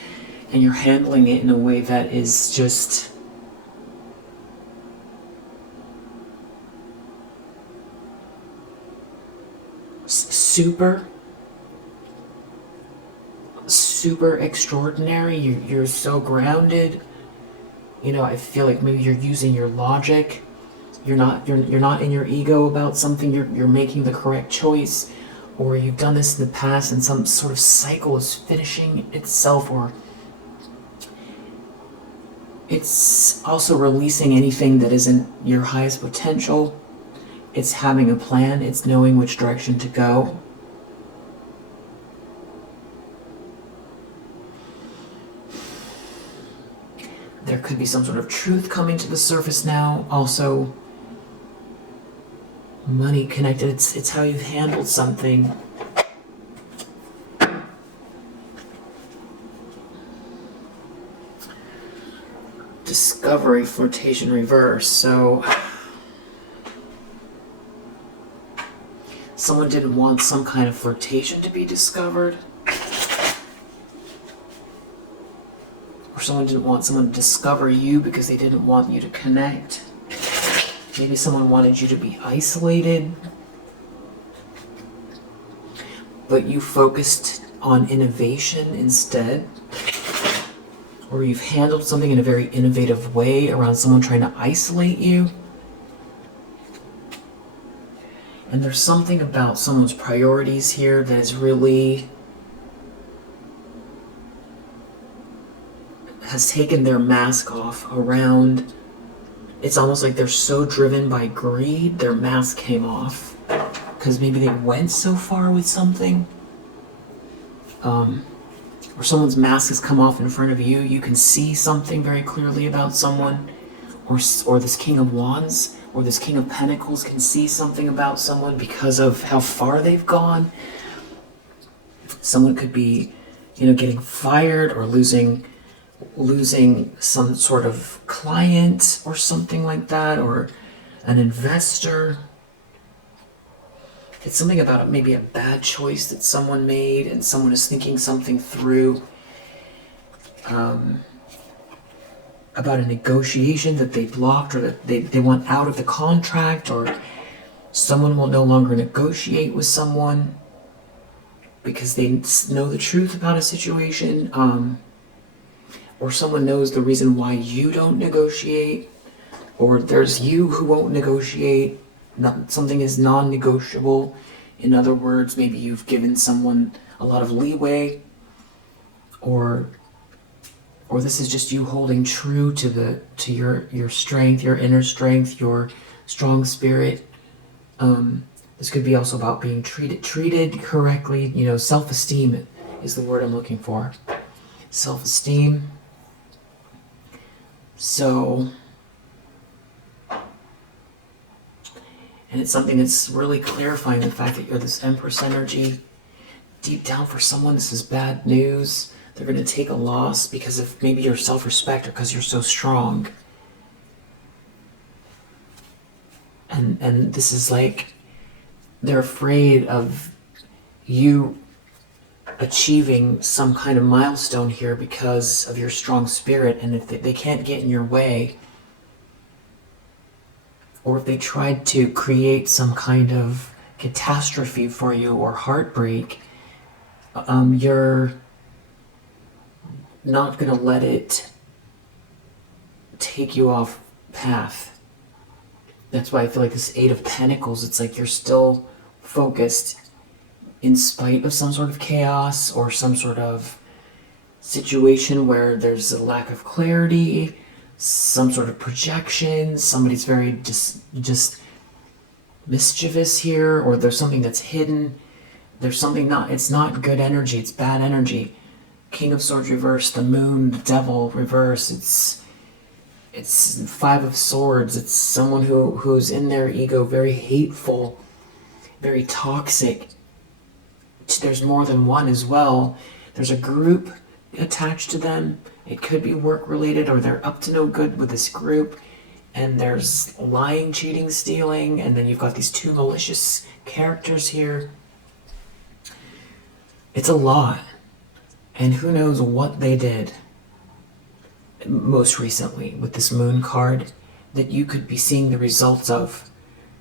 and you're handling it in a way that is just super extraordinary. You're so grounded. You know, I feel like maybe you're using your logic. You're not in your ego about something. You're making the correct choice, or you've done this in the past and some sort of cycle is finishing itself, or it's also releasing anything that isn't your highest potential. It's having a plan. It's knowing which direction to go. There could be some sort of truth coming to the surface now. Also, money connected. It's how you've handled something. Discovery, flirtation, reverse. So someone didn't want some kind of flirtation to be discovered. Or someone didn't want someone to discover you because they didn't want you to connect. Maybe someone wanted you to be isolated, but you focused on innovation instead. Or you've handled something in a very innovative way around someone trying to isolate you. And there's something about someone's priorities here that is really has taken their mask off around. It's almost like they're so driven by greed, their mask came off because maybe they went so far with something. Or someone's mask has come off in front of you. You can see something very clearly about someone. Or this King of Wands or this King of Pentacles can see something about someone because of how far they've gone. Someone could be, getting fired or losing some sort of client or something like that, or an investor. It's something about maybe a bad choice that someone made and someone is thinking something through. About a negotiation that they blocked, or that they want out of the contract, or someone will no longer negotiate with someone because they know the truth about a situation, or someone knows the reason why you don't negotiate, or there's you who won't negotiate. Something is non-negotiable. In other words, maybe you've given someone a lot of leeway, or this is just you holding true to your strength, your inner strength, your strong spirit. This could be also about being treated correctly. Self-esteem is the word I'm looking for. Self-esteem. So, and it's something that's really clarifying the fact that you're this Empress energy. Deep down, for someone, this is bad news. They're going to take a loss because of maybe your self-respect, or because you're so strong. And this is like, they're afraid of you achieving some kind of milestone here because of your strong spirit. And if they can't get in your way, or if they tried to create some kind of catastrophe for you or heartbreak, you're not going to let it take you off path. That's why I feel like this Eight of Pentacles, it's like you're still focused in spite of some sort of chaos or some sort of situation where there's a lack of clarity, some sort of projection, somebody's very just mischievous here, or there's something that's hidden. There's something it's not good energy, it's bad energy. King of Swords reverse, the Moon, the Devil reverse. It's Five of Swords. It's someone who's in their ego, very hateful, very toxic. There's more than one as well. There's a group attached to them. It could be work related, or they're up to no good with this group. And there's lying, cheating, stealing, and then you've got these two malicious characters here. It's a lot. And who knows what they did most recently with this Moon card that you could be seeing the results of,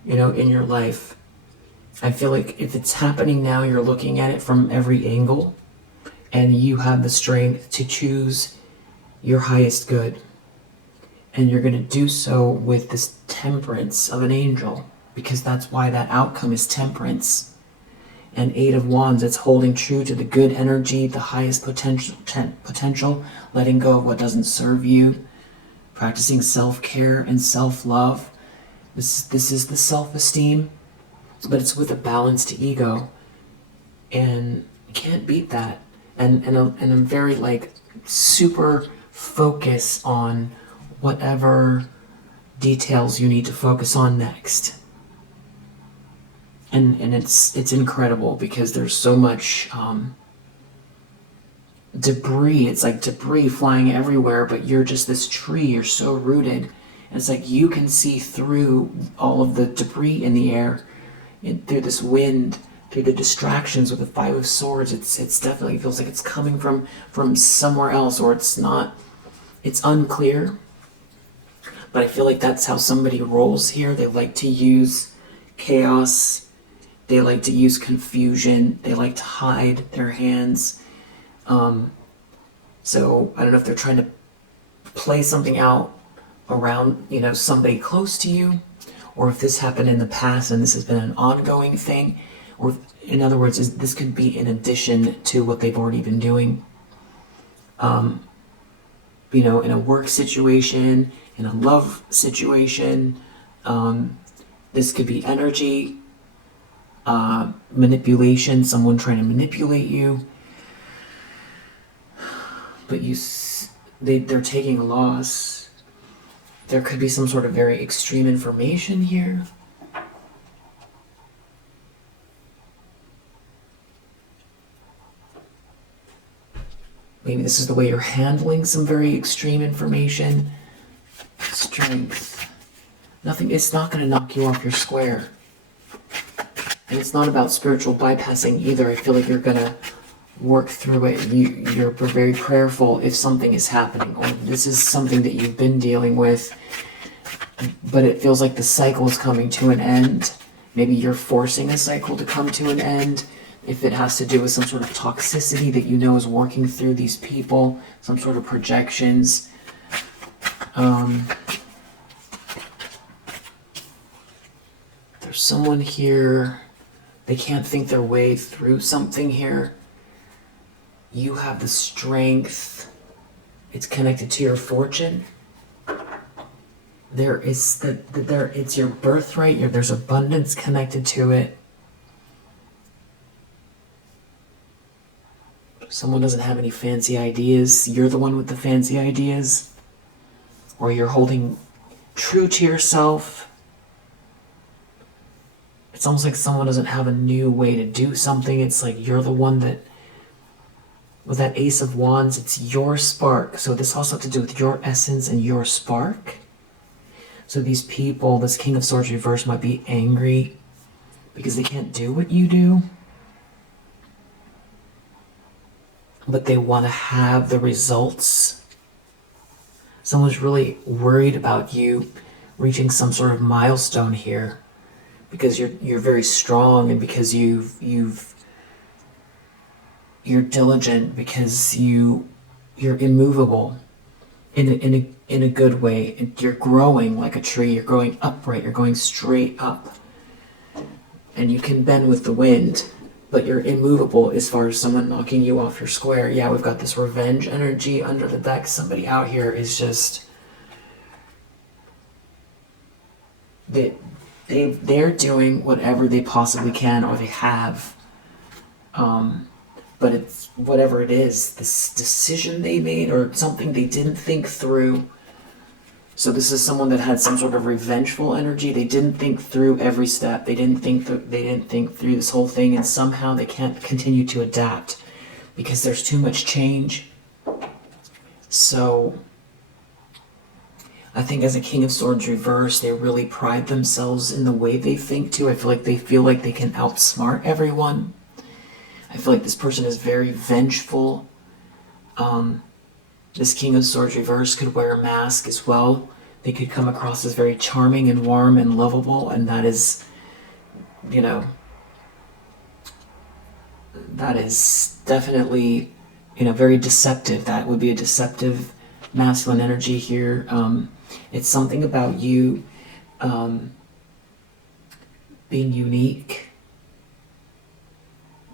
in your life. I feel like if it's happening now, you're looking at it from every angle, and you have the strength to choose your highest good. And you're going to do so with this temperance of an angel, because that's why that outcome is temperance. And Eight of Wands, it's holding true to the good energy, the highest potential, letting go of what doesn't serve you, practicing self-care and self-love. This is the self-esteem, but it's with a balanced ego, and you can't beat that. And I'm very super focused on whatever details you need to focus on next. And it's incredible because there's so much debris. It's like debris flying everywhere, but you're just this tree. You're so rooted. And it's like you can see through all of the debris in the air, through this wind, through the distractions with the Five of Swords. It's definitely feels like it's coming from somewhere else, or it's not. It's unclear. But I feel like that's how somebody rolls here. They like to use chaos. They like to use confusion. They like to hide their hands. So I don't know if they're trying to play something out around, somebody close to you, or if this happened in the past and this has been an ongoing thing, or in other words, this could be in addition to what they've already been doing. In a work situation, in a love situation, this could be energy. Manipulation, someone trying to manipulate you, but they're taking a loss. There could be some sort of very extreme information here. Maybe this is the way you're handling some very extreme information. Strength. Nothing, it's not going to knock you off your square. And it's not about spiritual bypassing either. I feel like you're gonna work through it. You're very prayerful if something is happening, or this is something that you've been dealing with, but it feels like the cycle is coming to an end. Maybe you're forcing a cycle to come to an end. If it has to do with some sort of toxicity that you know is working through these people, some sort of projections. There's someone here, they can't think their way through something here. You have the strength. It's connected to your fortune. It's your birthright. There's abundance connected to it. Someone doesn't have any fancy ideas. You're the one with the fancy ideas. Or you're holding true to yourself. It's almost like someone doesn't have a new way to do something. It's like you're the one that, with that Ace of Wands, it's your spark. So this also has to do with your essence and your spark. So these people, this King of Swords reverse, might be angry because they can't do what you do. But they want to have the results. Someone's really worried about you reaching some sort of milestone here because you're very strong, and because you're diligent, because you're immovable in a good way. You're growing like a tree. You're growing upright. You're going straight up, and you can bend with the wind. But you're immovable as far as someone knocking you off your square. Yeah, we've got this revenge energy under the deck. Somebody out here is just... They're doing whatever they possibly can, or they have. But it's whatever it is, this decision they made or something they didn't think through. So this is someone that had some sort of revengeful energy. They didn't think through every step. They didn't think through this whole thing, and somehow they can't continue to adapt because there's too much change. So I think as a King of Swords reverse, they really pride themselves in the way they think too. I feel like they can outsmart everyone. I feel like this person is very vengeful. This King of Swords reverse could wear a mask as well. They could come across as very charming and warm and lovable, and that is, that is definitely, very deceptive. That would be a deceptive masculine energy here. It's something about you being unique,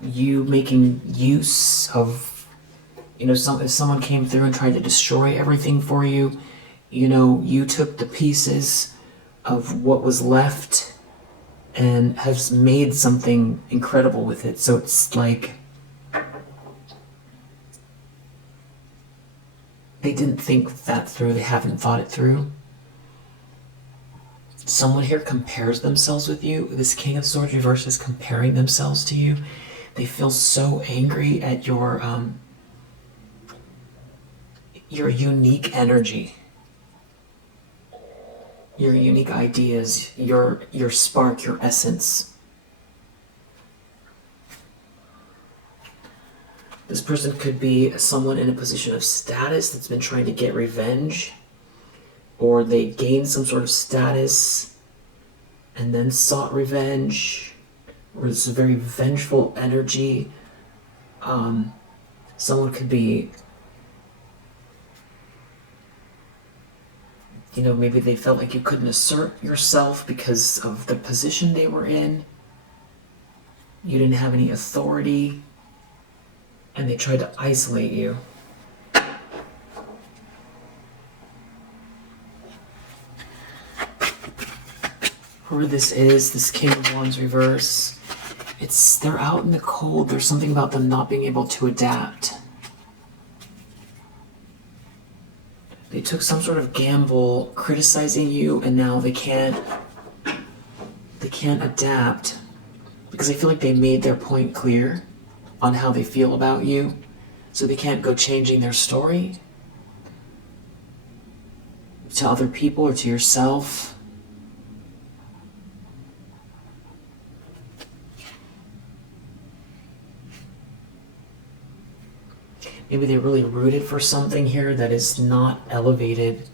you making use of, if someone came through and tried to destroy everything for you, you took the pieces of what was left and has made something incredible with it. So it's like they didn't think that through. They haven't thought it through. Someone here compares themselves with you. This King of Swords reverse is comparing themselves to you. They feel so angry at your unique energy, your unique ideas, your spark, your essence. This person could be someone in a position of status that's been trying to get revenge, or they gained some sort of status and then sought revenge, or it's a very vengeful energy. Someone could be, maybe they felt like you couldn't assert yourself because of the position they were in. You didn't have any authority, and they tried to isolate you. Whoever this is, this King of Wands reverse, they're out in the cold. There's something about them not being able to adapt. They took some sort of gamble criticizing you, and now they can't adapt because I feel like they made their point clear on how they feel about you, so they can't go changing their story to other people or to yourself. Maybe they really rooted for something here that is not elevated.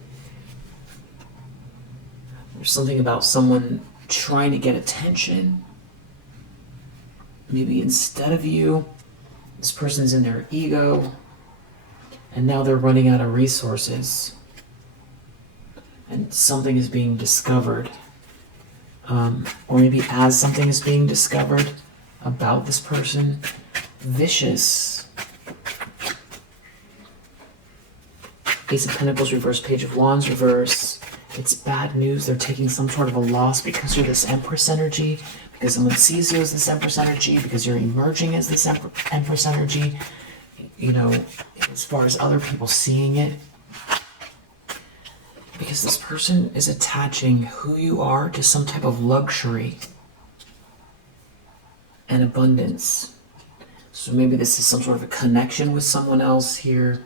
There's something about someone trying to get attention. Maybe instead of you, this person's in their ego, and now they're running out of resources. And something is being discovered. Or maybe as something is being discovered about this person, vicious. Ace of Pentacles reverse, Page of Wands reverse. It's bad news. They're taking some sort of a loss because you're this Empress energy, because someone sees you as this Empress energy, because you're emerging as this Empress energy, you know, as far as other people seeing it. Because this person is attaching who you are to some type of luxury and abundance. So maybe this is some sort of a connection with someone else here.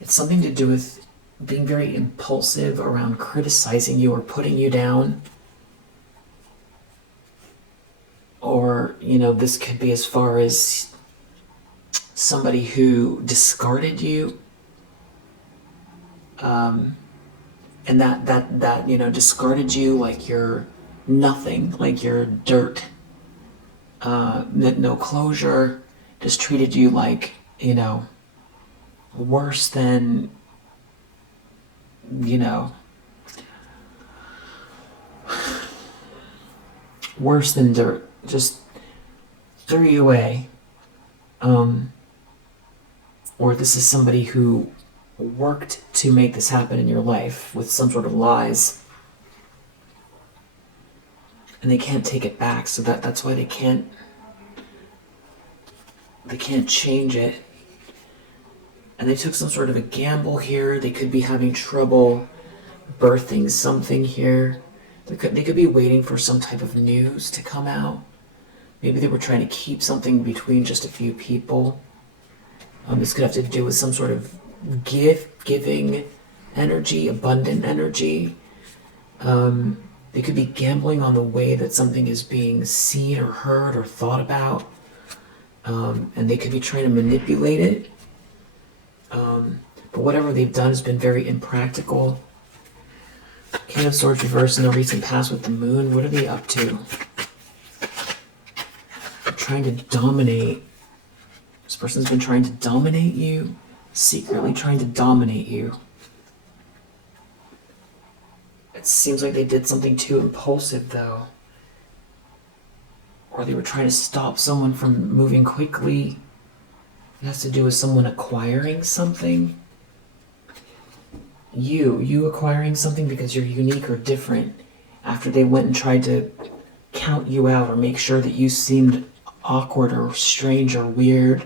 It's something to do with being very impulsive around criticizing you or putting you down. Or, you know, this could be as far as somebody who discarded you. And that, you know, discarded you like you're nothing, like you're dirt. No closure, just treated you like, you know, worse than, you know, worse than dirt, just threw you away. Or this is somebody who worked to make this happen in your life with some sort of lies, and they can't take it back, so that's why they can't change it. And they took some sort of a gamble here. They could be having trouble birthing something here. They could be waiting for some type of news to come out. Maybe they were trying to keep something between just a few people. This could have to do with some sort of giving energy, abundant energy. They could be gambling on the way that something is being seen or heard or thought about. And they could be trying to manipulate it. But whatever they've done has been very impractical. King of Swords reversed in the recent past with the moon. What are they up to? They're trying to dominate. This person's been trying to dominate you, secretly trying to dominate you. It seems like they did something too impulsive, though. Or they were trying to stop someone from moving quickly. It has to do with someone acquiring something. You acquiring something because you're unique or different, after they went and tried to count you out or make sure that you seemed awkward or strange or weird.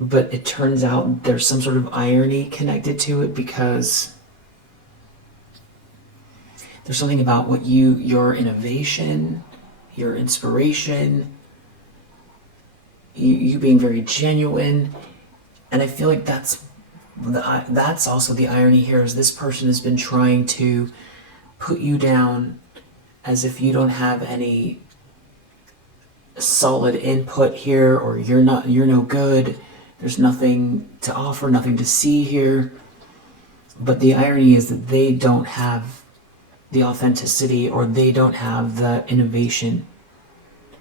But it turns out there's some sort of irony connected to it, because there's something about what your innovation, your inspiration, you being very genuine. And I feel like that's also the irony here, is this person has been trying to put you down as if you don't have any solid input here, or you're no good, there's nothing to offer, nothing to see here. But the irony is that they don't have the authenticity, or they don't have the innovation.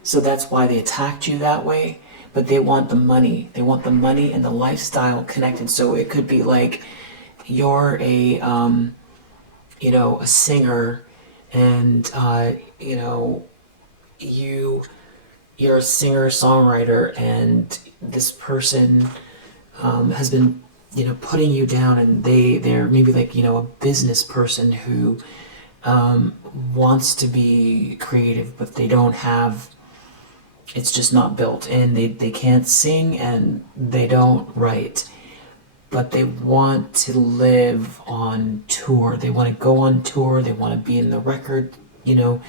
So that's why they attacked you that way. But they want the money. They want the money and the lifestyle connected. So it could be like you're a singer, and you're a singer-songwriter, and this person has been putting you down, and they're maybe like a business person who wants to be creative, but they don't have. It's just not built in. They can't sing and they don't write, but they want to live on tour. They want to go on tour. They want to be in the record, in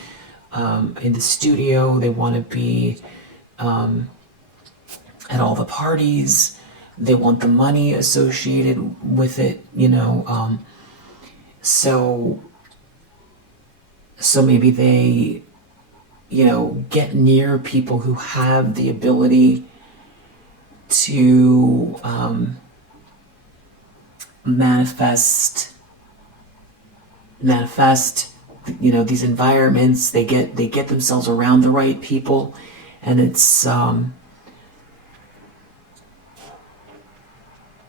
the studio. They want to be at all the parties. They want the money associated with it, So maybe they, get near people who have the ability to manifest, these environments. They get themselves around the right people, and it's I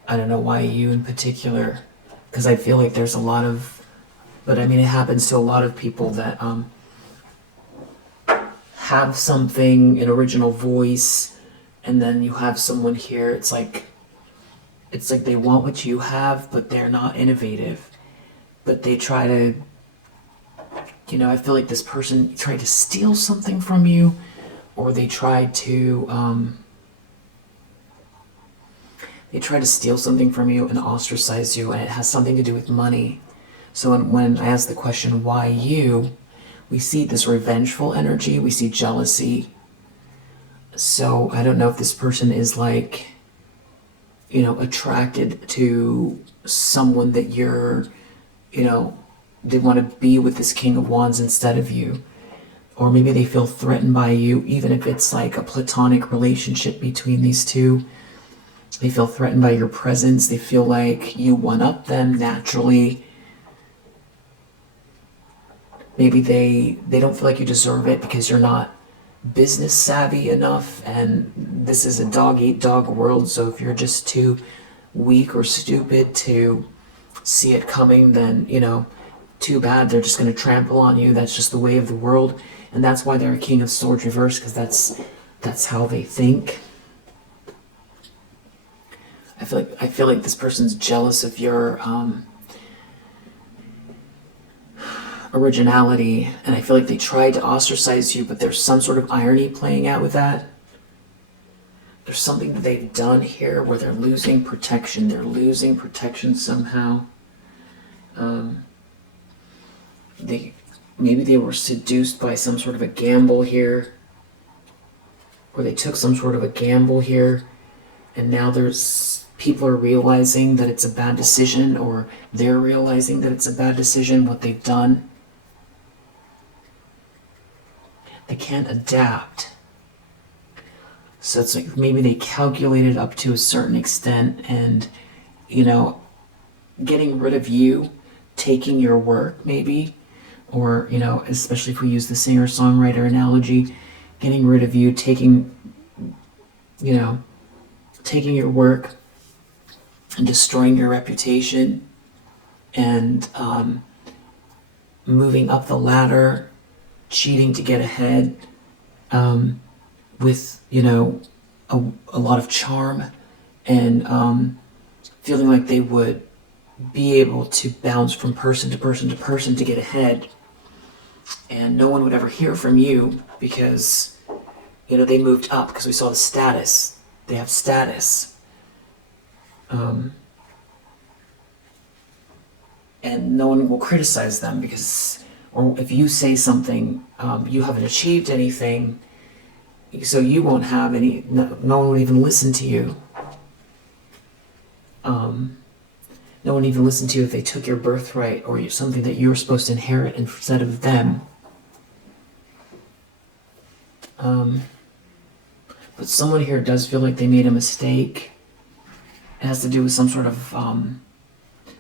don't know why you in particular, because I feel like there's a lot of, but I mean, it happens to a lot of people that have something, an original voice, and then you have someone here. It's like they want what you have, but they're not innovative. But they try to, I feel like this person tried to steal something from you, or they tried to steal something from you and ostracize you, and it has something to do with money. So when I ask the question, why you, we see this revengeful energy, we see jealousy. So I don't know if this person is like, attracted to someone that you're, they want to be with this King of Wands instead of you. Or maybe they feel threatened by you, even if it's like a platonic relationship between these two. They feel threatened by your presence. They feel like you one-up them naturally. Maybe they don't feel like you deserve it because you're not business savvy enough, and this is a dog-eat-dog world, so if you're just too weak or stupid to see it coming, then, too bad. They're just going to trample on you. That's just the way of the world, and that's why they're a King of Swords reverse, because that's how they think. I feel like this person's jealous of your originality, and I feel like they tried to ostracize you, but there's some sort of irony playing out with that. There's something that they've done here where they're losing protection. They're losing protection somehow. Maybe they were seduced by some sort of a gamble here, or they took some sort of a gamble here, and now people are realizing that it's a bad decision, or they're realizing that it's a bad decision, what they've done. They can't adapt. So it's like maybe they calculated up to a certain extent, and, getting rid of you, taking your work maybe, or, especially if we use the singer-songwriter analogy, getting rid of you, taking your work and destroying your reputation, and moving up the ladder, cheating to get ahead, with, a lot of charm, and feeling like they would be able to bounce from person to person to person to get ahead, and no one would ever hear from you because, they moved up, because we saw the status. They have status. And no one will criticize them because, or if you say something, you haven't achieved anything, so you won't have any, no one will even listen to you. No one even listened to you if they took your birthright or something that you were supposed to inherit instead of them. But someone here does feel like they made a mistake. It has to do with some sort of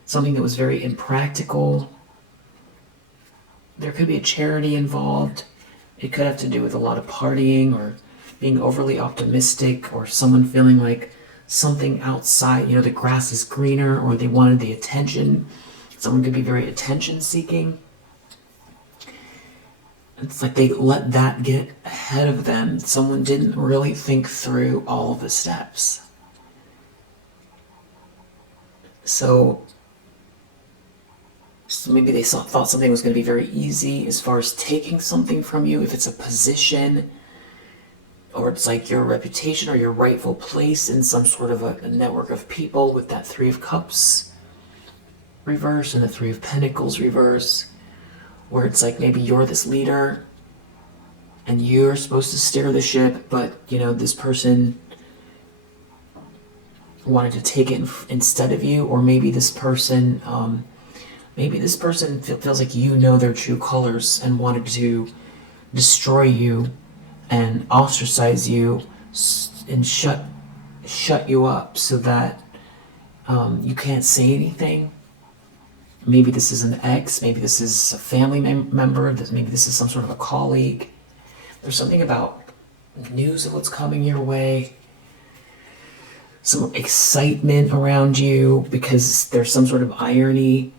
something that was very impractical. There could be a charity involved. It could have to do with a lot of partying or being overly optimistic, or someone feeling like something outside, the grass is greener, or they wanted the attention. Someone could be very attention seeking. It's like they let that get ahead of them. Someone didn't really think through all of the steps. So maybe they thought something was going to be very easy as far as taking something from you, if it's a position, or it's like your reputation or your rightful place in some sort of a network of people, with that Three of Cups reverse and the Three of Pentacles reverse, where it's like maybe you're this leader and you're supposed to steer the ship, but this person wanted to take it instead of you, or maybe this person feels like their true colors and wanted to destroy you and ostracize you and shut shut you up so that you can't say anything. Maybe this is an ex, maybe this is a family member, maybe this is some sort of a colleague. There's something about news of what's coming your way, some excitement around you because there's some sort of irony.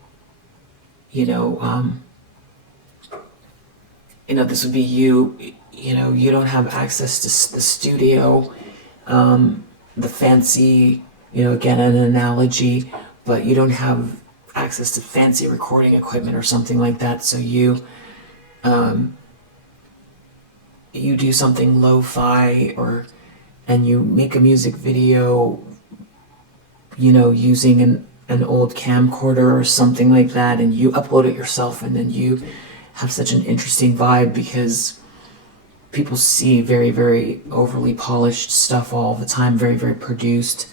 This would be you. You don't have access to the studio, the fancy, again, an analogy, but you don't have access to fancy recording equipment or something like that. So you do something lo-fi, and you make a music video, using an old camcorder or something like that, and you upload it yourself, and then you have such an interesting vibe because people see very, very overly polished stuff all the time, very, very produced,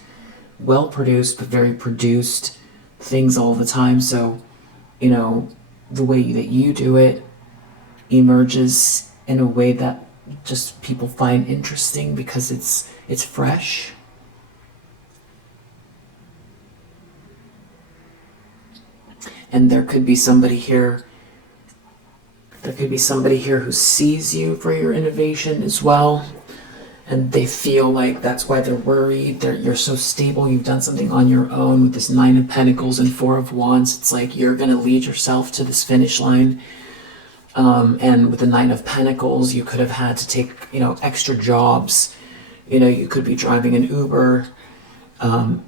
well produced, but very produced things all the time. So, the way that you do it emerges in a way that just people find interesting because it's fresh. And there could be somebody here who sees you for your innovation as well, and they feel like that's why they're worried. You're so stable, you've done something on your own with this 9 of Pentacles and 4 of Wands. It's like you're going to lead yourself to this finish line. And with the 9 of Pentacles, you could have had to take, extra jobs. You could be driving an Uber on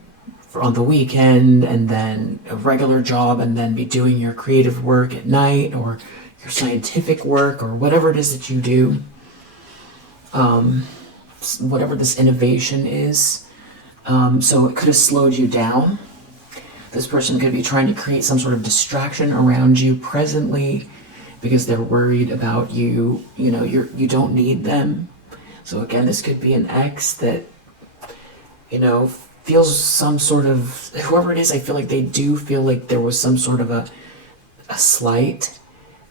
the weekend, and then a regular job, and then be doing your creative work at night, or your scientific work, or whatever it is that you do. Whatever this innovation is. So it could have slowed you down. This person could be trying to create some sort of distraction around you presently because they're worried about you. You don't need them. So again, this could be an ex that, feels some sort of, whoever it is, I feel like they do feel like there was some sort of a slight,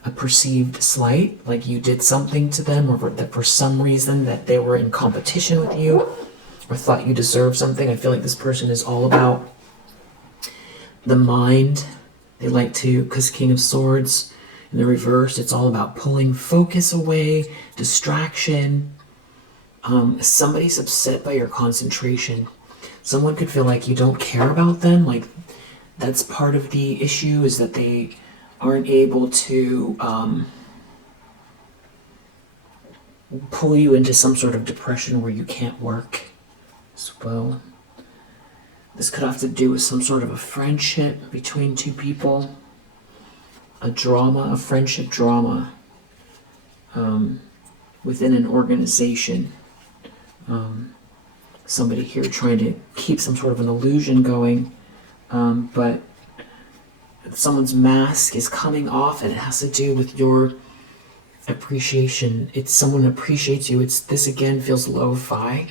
a perceived slight, like you did something to them, or that for some reason that they were in competition with you or thought you deserved something. I feel like this person is all about the mind. They like to, because King of Swords in the reverse, it's all about pulling focus away, distraction. Somebody's upset by your concentration. Someone could feel like you don't care about them. Like that's part of the issue, is that they aren't able to pull you into some sort of depression where you can't work as well. This could have to do with some sort of a friendship between two people, a friendship drama within an organization. Somebody here trying to keep some sort of an illusion going, but someone's mask is coming off, and it has to do with your appreciation. It's someone appreciates you. This again feels lo-fi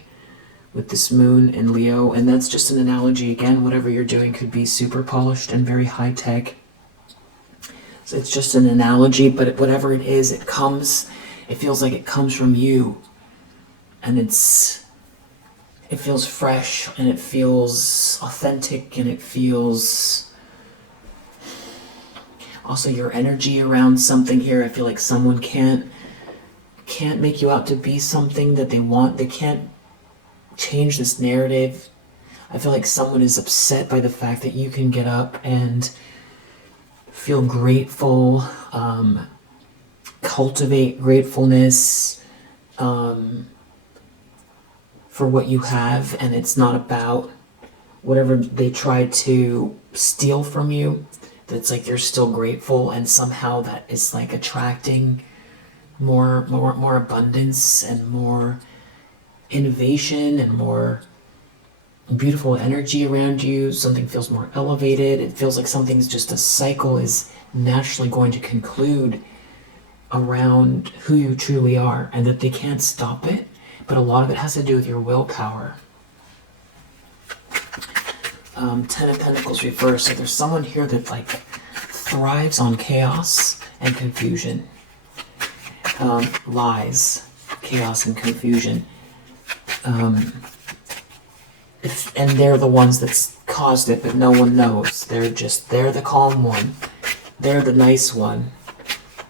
with this moon and Leo, and that's just an analogy. Again, whatever you're doing could be super polished and very high-tech. So it's just an analogy, but whatever it is, it feels like it comes from you, and it feels fresh, and it feels authentic, and it feels also your energy around something here. I feel like someone can't make you out to be something that they want. They can't change this narrative. I feel like someone is upset by the fact that you can get up and feel grateful, cultivate gratefulness for what you have, and it's not about whatever they tried to steal from you. That's like you're still grateful, and somehow that is like attracting more abundance and more innovation and more beautiful energy around you. Something feels more elevated. It feels like something's just a cycle is naturally going to conclude around who you truly are, and that they can't stop it, but a lot of it has to do with your willpower. 10 of Pentacles reversed. So there's someone here that like thrives on chaos and confusion. Lies, chaos and confusion. and they're the ones that's caused it, but no one knows. They're the calm one. They're the nice one.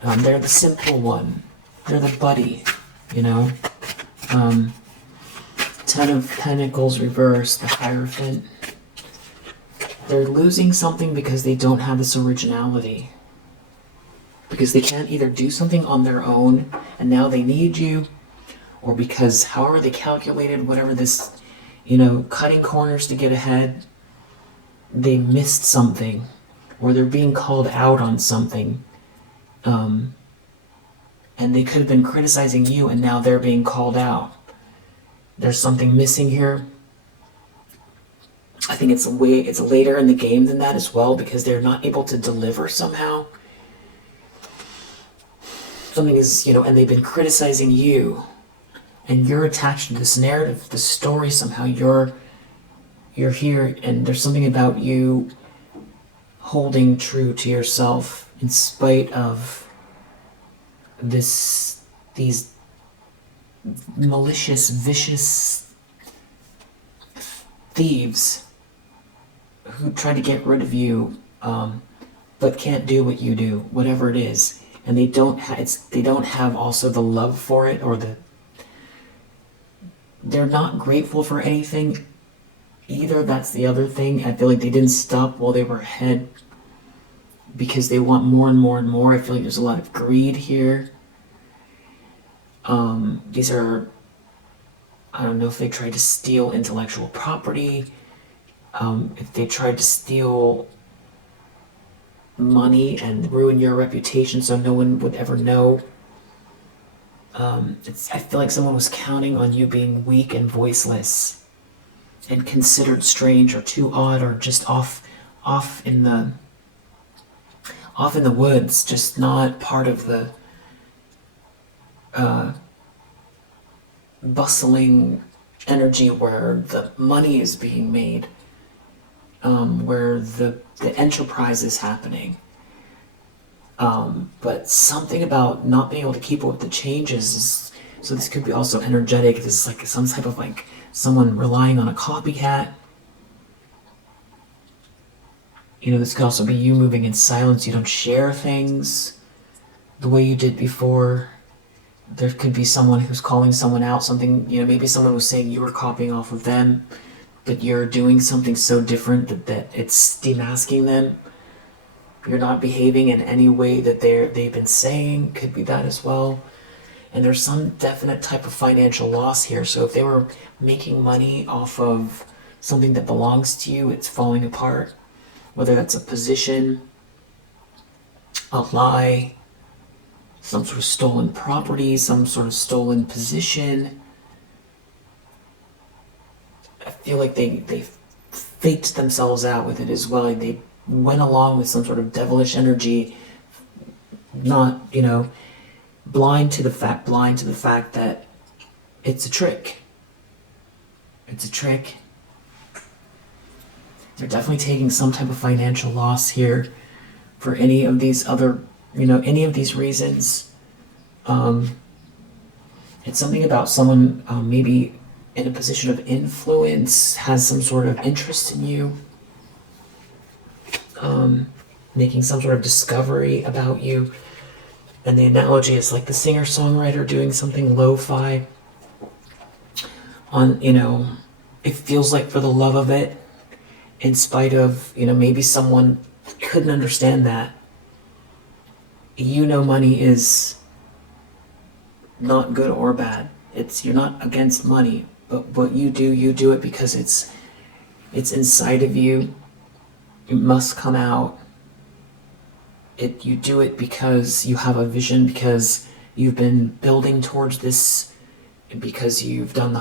They're the simple one. They're the buddy, you know? Ten of Pentacles reversed, the Hierophant. They're losing something because they don't have this originality. Because they can't either do something on their own, and now they need you, or because however they calculated whatever this, you know, cutting corners to get ahead, they missed something, or they're being called out on something. And they could have been criticizing you, and now they're being called out. There's something missing here. I think it's later in the game than that as well, because they're not able to deliver somehow. Something is, you know, and they've been criticizing you, and you're attached to this narrative, the story somehow. You're here, and there's something about you holding true to yourself in spite of these malicious, vicious thieves who try to get rid of you, but can't do what you do, whatever it is, and they don't have also the love for it, or they're not grateful for anything either. That's the other thing. I feel like they didn't stop while they were ahead because they want more and more and more. I feel like there's a lot of greed here. These are, I don't know if they tried to steal intellectual property, if they tried to steal money and ruin your reputation so no one would ever know. I feel like someone was counting on you being weak and voiceless and considered strange or too odd or just off in the woods, just not part of the bustling energy where the money is being made, where the enterprise is happening. But something about not being able to keep up with the changes is, so this could be also energetic. This is like some type of like someone relying on a copycat. You know, this could also be you moving in silence. You don't share things the way you did before. There could be someone who's calling someone out, something, you know, maybe someone was saying you were copying off of them, but you're doing something so different that it's demasking them. You're not behaving in any way that they've been saying. Could be that as well. And there's some definite type of financial loss here. So if they were making money off of something that belongs to you, it's falling apart. Whether that's a position, a lie, some sort of stolen property, some sort of stolen position. I feel like they faked themselves out with it as well. Like they went along with some sort of devilish energy, not, you know, blind to the fact that it's a trick. It's a trick. They're definitely taking some type of financial loss here for any of these other, you know, any of these reasons. It's something about someone maybe in a position of influence, has some sort of interest in you, making some sort of discovery about you. And the analogy is like the singer-songwriter doing something lo-fi on, you know, it feels like for the love of it, in spite of, you know, maybe someone couldn't understand that. You know, money is not good or bad. You're not against money, but what you do it because it's inside of you. It must come out. You do it because you have a vision, because you've been building towards this, because you've done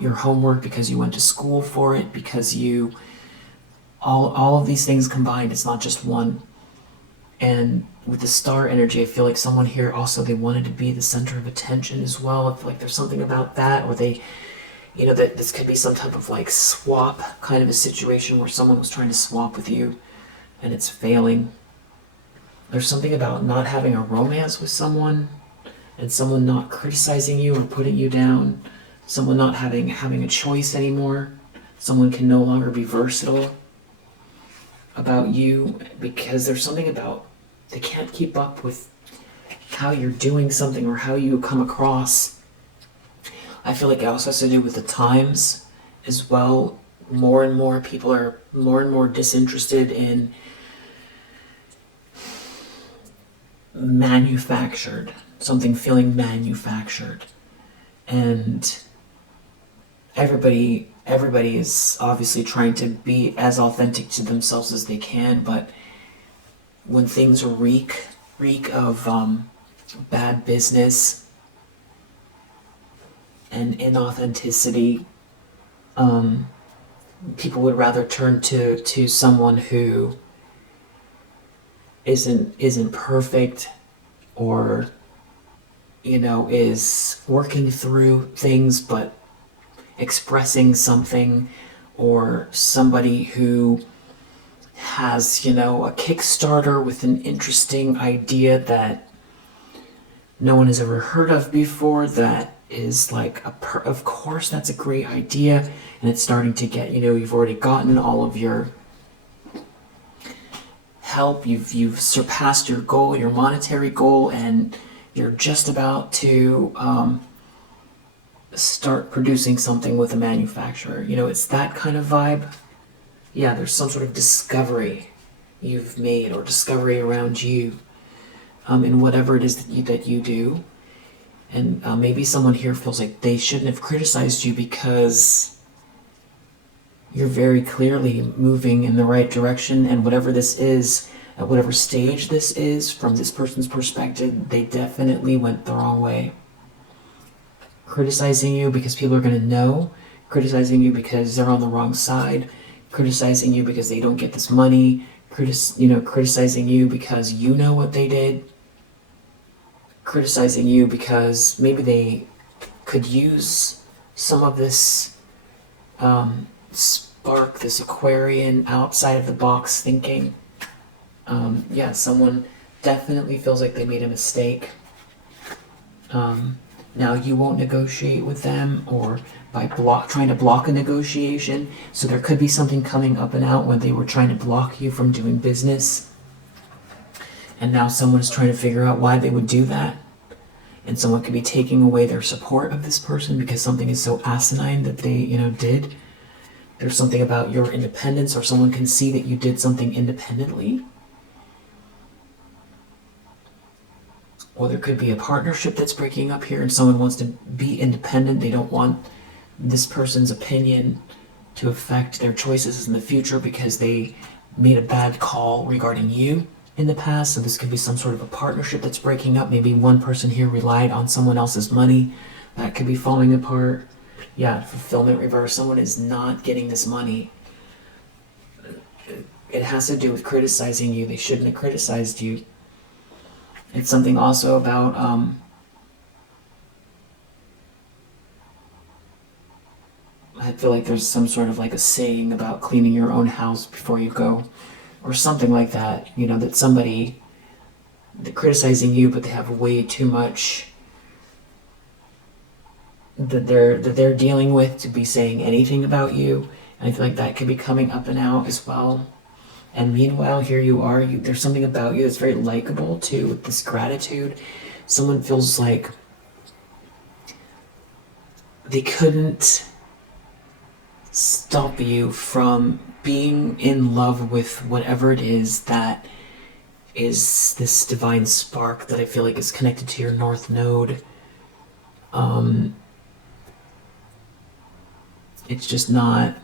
your homework, because you went to school for it, because you all of these things combined. It's not just one. And with the star energy, I feel like someone here also, they wanted to be the center of attention as well. I feel like there's something about that, or they, you know, that this could be some type of like swap kind of a situation where someone was trying to swap with you and it's failing. There's something about not having a romance with someone and someone not criticizing you or putting you down, someone not having a choice anymore. Someone can no longer be versatile about you because there's something about they can't keep up with how you're doing something or how you come across. I feel like it also has to do with the times as well. More and more people are more and more disinterested in manufactured, something feeling manufactured. And everybody is obviously trying to be as authentic to themselves as they can, but when things reek of bad business and inauthenticity, people would rather turn to someone who isn't perfect, or is working through things but expressing something, or somebody who has a Kickstarter with an interesting idea that no one has ever heard of before, that is like of course that's a great idea, and it's starting to get, you've already gotten all of your help, you've surpassed your goal, your monetary goal, and you're just about to start producing something with a manufacturer. It's that kind of vibe. Yeah, there's some sort of discovery you've made, or discovery around you, in whatever it is that you do. And maybe someone here feels like they shouldn't have criticized you because you're very clearly moving in the right direction, and whatever this is, at whatever stage this is, from this person's perspective, they definitely went the wrong way. Criticizing you because people are going to know, criticizing you because they're on the wrong side, criticizing you because they don't get this money, criticizing you because you know what they did, criticizing you because maybe they could use some of this spark, this Aquarian outside of the box thinking. Yeah, someone definitely feels like they made a mistake. Now you won't negotiate with them, or by trying to block a negotiation. So there could be something coming up and out when they were trying to block you from doing business. And now someone is trying to figure out why they would do that. And someone could be taking away their support of this person because something is so asinine that they, did. There's something about your independence, or someone can see that you did something independently. Or there could be a partnership that's breaking up here and someone wants to be independent. They don't want this person's opinion to affect their choices in the future because they made a bad call regarding you in the past. So this could be some sort of a partnership that's breaking up. Maybe one person here relied on someone else's money. That could be falling apart. Yeah, fulfillment reverse. Someone is not getting this money. It has to do with criticizing you. They shouldn't have criticized you. It's something also about I feel like there's some sort of like a saying about cleaning your own house before you go, or something like that. That somebody, they're criticizing you, but they have way too much that they're dealing with to be saying anything about you. And I feel like that could be coming up and out as well. And meanwhile, here you are, there's something about you that's very likable too, with this gratitude. Someone feels like they couldn't stop you from being in love with whatever it is that is this divine spark that I feel like is connected to your North Node. It's just not,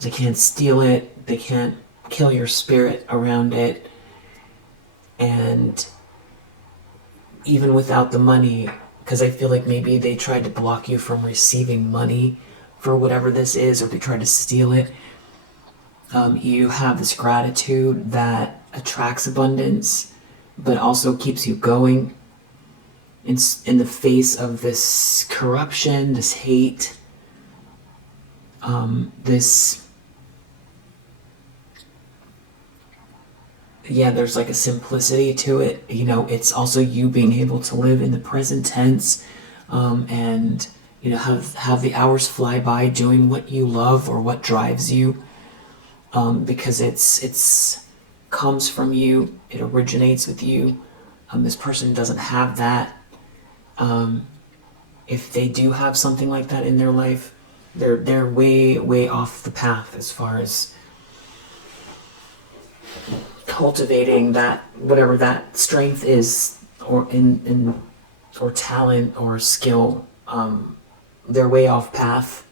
they can't steal it, they can't kill your spirit around it. And even without the money, because I feel like maybe they tried to block you from receiving money for whatever this is, or they tried to steal it, you have this gratitude that attracts abundance, but also keeps you going in the face of this corruption, this hate, there's like a simplicity to it. It's also you being able to live in the present tense, and You know, have the hours fly by doing what you love or what drives you, because it's comes from you, it originates with you. This person doesn't have that. If they do have something like that in their life, they're way off the path as far as cultivating that, whatever that strength is, or or talent or skill. They're way off path.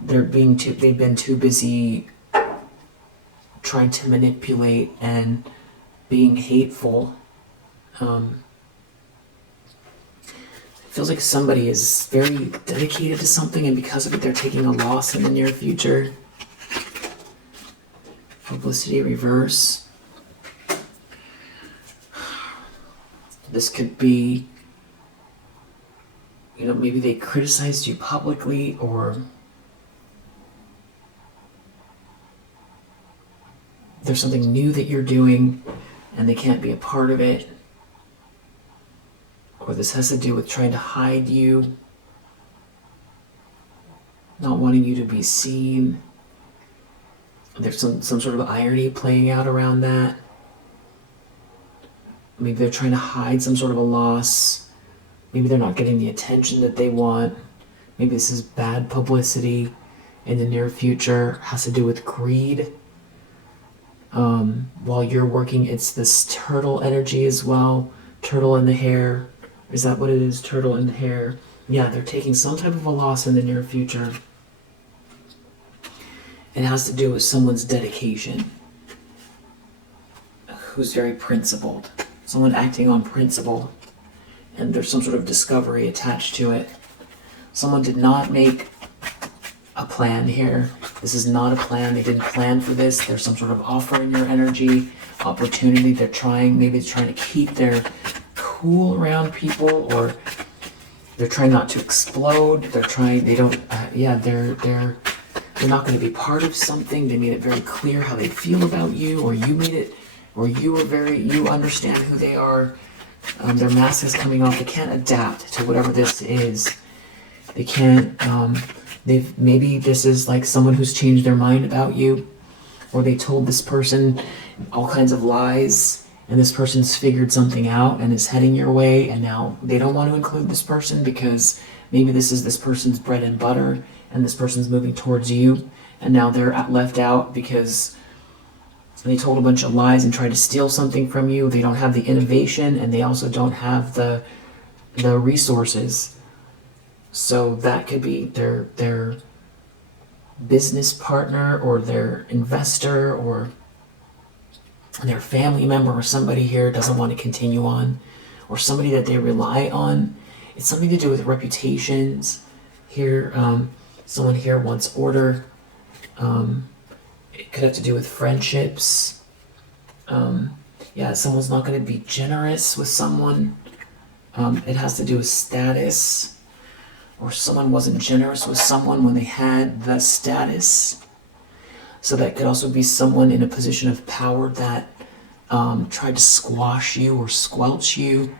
They've been too busy trying to manipulate and being hateful. It feels like somebody is very dedicated to something, and because of it, they're taking a loss in the near future. Publicity reverse. This could be, you know, maybe they criticized you publicly, or there's something new that you're doing and they can't be a part of it. Or this has to do with trying to hide you, not wanting you to be seen. There's some sort of irony playing out around that. Maybe they're trying to hide some sort of a loss. Maybe they're not getting the attention that they want. Maybe this is bad publicity in the near future. It has to do with greed. While you're working, it's this turtle energy as well. Turtle in the hair. Is that what it is? Turtle in the hair. Yeah, they're taking some type of a loss in the near future. It has to do with someone's dedication. Who's very principled. Someone acting on principle. And there's some sort of discovery attached to it. Someone did not make a plan here. This is not a plan. They didn't plan for this. There's some sort of offer in your energy, opportunity. Maybe they're trying to keep their cool around people, or they're trying not to explode. They're not going to be part of something. They made it very clear how they feel about you, or you made it, or you understand who they are. Their mask is coming off. They can't adapt to whatever this is. They can't, maybe this is like someone who's changed their mind about you, or they told this person all kinds of lies, and this person's figured something out and is heading your way, and now they don't want to include this person because maybe this is this person's bread and butter, and this person's moving towards you, and now they're left out because they told a bunch of lies and tried to steal something from you. They don't have the innovation, and they also don't have the resources. So that could be their business partner, or their investor, or their family member, or somebody here doesn't want to continue on, or somebody that they rely on. It's something to do with reputations here. Someone here wants order. It could have to do with friendships. Someone's not going to be generous with someone. It has to do with status, or someone wasn't generous with someone when they had the status. So that could also be someone in a position of power that tried to squash you or squelch you,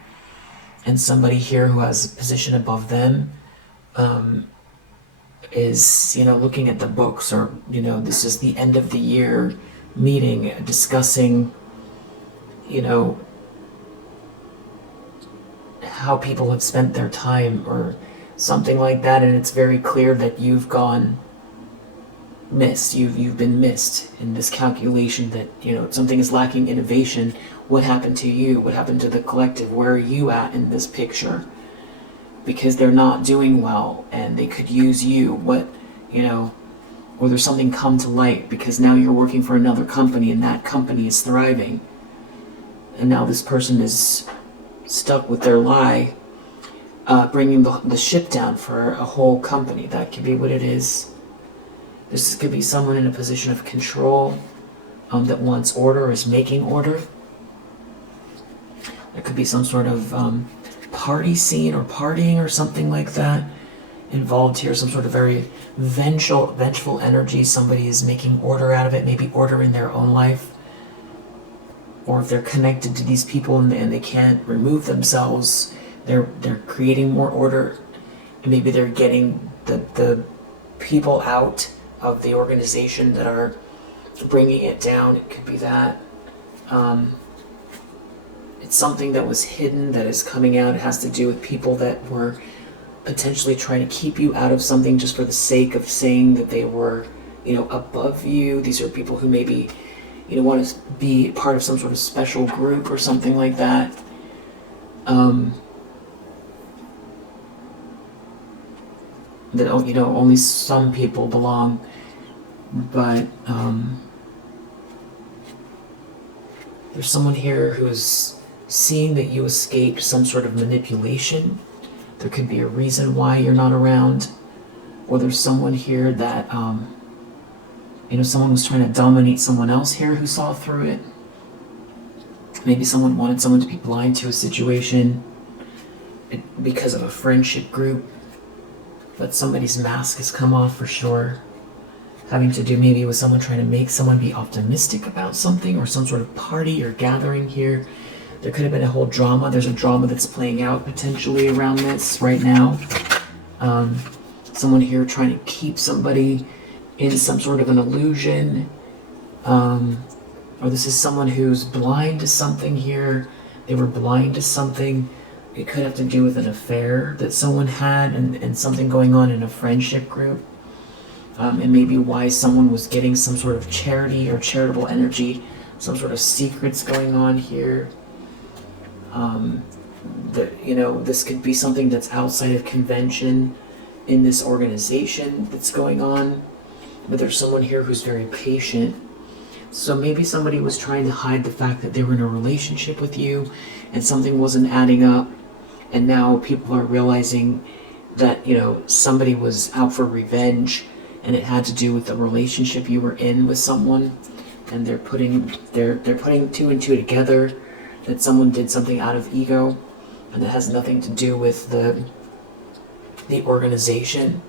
and somebody here who has a position above them is, looking at the books, or, this is the end of the year meeting, discussing, how people have spent their time, or something like that, and it's very clear that you've gone missed. You've been missed in this calculation that, something is lacking innovation. What happened to you? What happened to the collective? Where are you at in this picture? Because they're not doing well, and they could use you. Or there's something come to light because now you're working for another company, and that company is thriving. And now this person is stuck with their lie, bringing the ship down for a whole company. That could be what it is. This could be someone in a position of control that wants order, is making order. There could be some sort of party scene or partying or something like that involved here. Some sort of very vengeful energy. Somebody is making order out of it, maybe order in their own life. Or if they're connected to these people and they can't remove themselves, they're creating more order maybe they're getting the people out of the organization that are bringing it down. It could be that. It's something that was hidden that is coming out. It has to do with people that were potentially trying to keep you out of something just for the sake of saying that they were, above you. These are people who maybe, want to be part of some sort of special group or something like that. That, only some people belong. But there's someone here who's seeing that you escaped some sort of manipulation. There could be a reason why you're not around. Or there's someone here that, someone was trying to dominate someone else here who saw through it. Maybe someone wanted someone to be blind to a situation because of a friendship group. But somebody's mask has come off for sure. Having to do maybe with someone trying to make someone be optimistic about something or some sort of party or gathering here. There could have been a whole drama. There's a drama that's playing out potentially around this right now. Someone here trying to keep somebody in some sort of an illusion. Or this is someone who's blind to something here. They were blind to something. It could have to do with an affair that someone had and something going on in a friendship group. And maybe why someone was getting some sort of charity or charitable energy, some sort of secrets going on here. This could be something that's outside of convention in this organization that's going on. But there's someone here who's very patient. So maybe somebody was trying to hide the fact that they were in a relationship with you and something wasn't adding up. And now people are realizing that, somebody was out for revenge and it had to do with the relationship you were in with someone. And they're putting two and two together, that someone did something out of ego and that has nothing to do with the organization,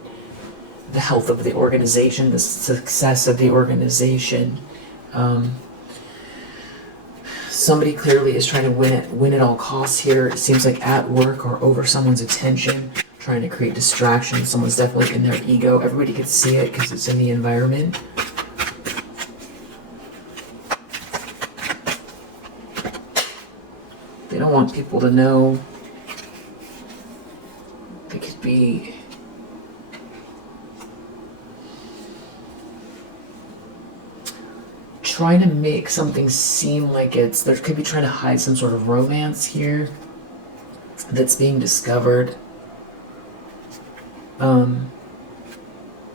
the health of the organization, the success of the organization. Somebody clearly is trying to win at all costs here. It seems like at work or over someone's attention, trying to create distraction. Someone's definitely in their ego. Everybody can see it because it's in the environment. They don't want people to know. They could be trying to make something seem like there could be trying to hide some sort of romance here that's being discovered.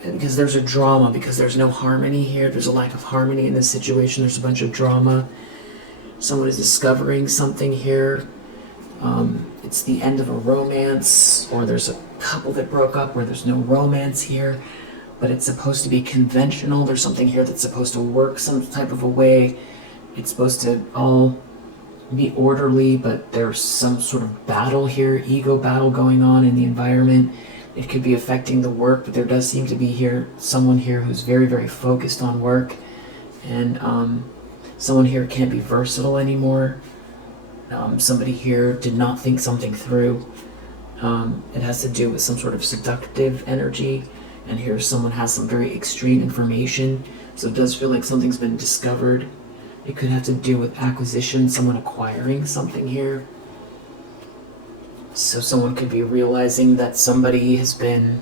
Because there's a drama, because there's no harmony here. There's a lack of harmony in this situation. There's a bunch of drama. Someone is discovering something here. It's the end of a romance, or there's a couple that broke up where there's no romance here, but it's supposed to be conventional. There's something here that's supposed to work some type of a way. It's supposed to all be orderly, but there's some sort of battle here, ego battle going on in the environment. It could be affecting the work, but there does seem to be someone here who's very, very focused on work, and someone here can't be versatile anymore. Somebody here did not think something through. It has to do with some sort of seductive energy, and here someone has some very extreme information, so it does feel like something's been discovered. It could have to do with acquisition, someone acquiring something here. So someone could be realizing that somebody has been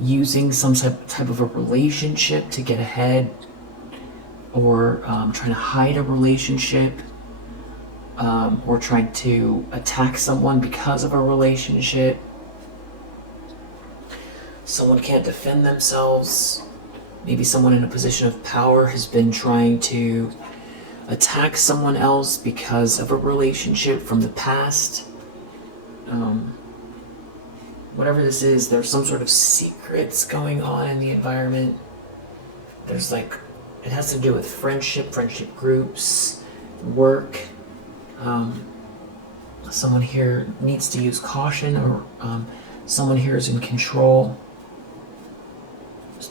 using some type of a relationship to get ahead, or trying to hide a relationship, or trying to attack someone because of a relationship. Someone can't defend themselves. Maybe someone in a position of power has been trying to attack someone else because of a relationship from the past. Whatever this is, there's some sort of secrets going on in the environment. There's it has to do with friendship groups, work. Someone here needs to use caution, or someone here is in control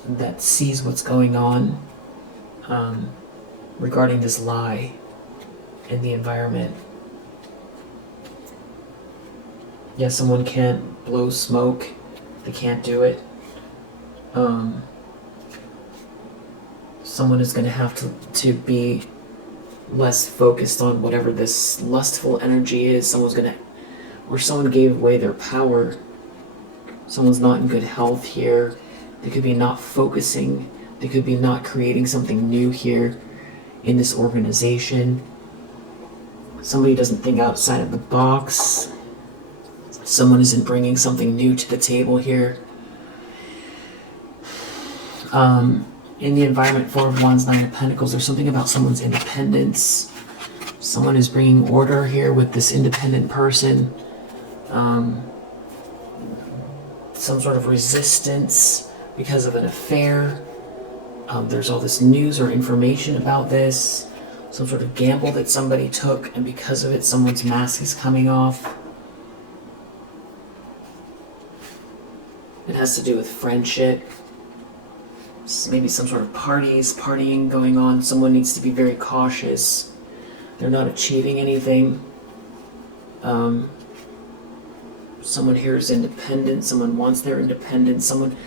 that sees what's going on regarding this lie in the environment. Yeah, someone can't blow smoke They can't do it. Someone is going to have to be less focused on whatever this lustful energy is. Someone gave away their power. Someone's not in good health here. They could be not focusing. They could be not creating something new here in this organization. Somebody doesn't think outside of the box. Someone isn't bringing something new to the table here. In the environment, Four of Wands, Nine of Pentacles, there's something about someone's independence. Someone is bringing order here with this independent person. Some sort of resistance because of an affair. There's all this news or information about this. Some sort of gamble that somebody took, and because of it, someone's mask is coming off. It has to do with friendship. Maybe some sort of partying going on. Someone needs to be very cautious. They're not achieving anything. Someone here is independent. Someone wants their independence. Someone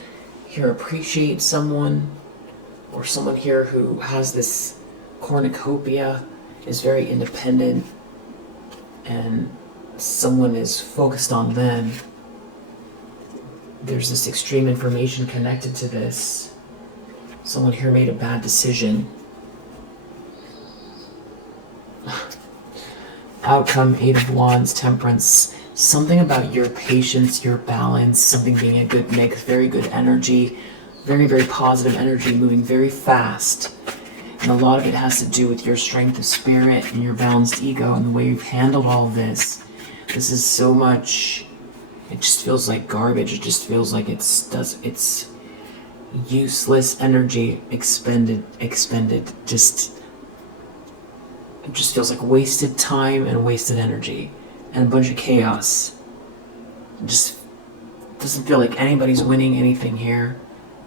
here appreciates someone. Or someone here who has this cornucopia is very independent. And someone is focused on them. There's this extreme information connected to this. Someone here made a bad decision. Outcome, Eight of Wands, Temperance. Something about your patience, your balance, something being a good mix, very good energy, very, very positive energy, moving very fast. And a lot of it has to do with your strength of spirit and your balanced ego and the way you've handled all of this. This is so much, it just feels like garbage. It just feels like it's useless energy expended. It just feels like wasted time and wasted energy and a bunch of chaos. It just doesn't feel like anybody's winning anything here.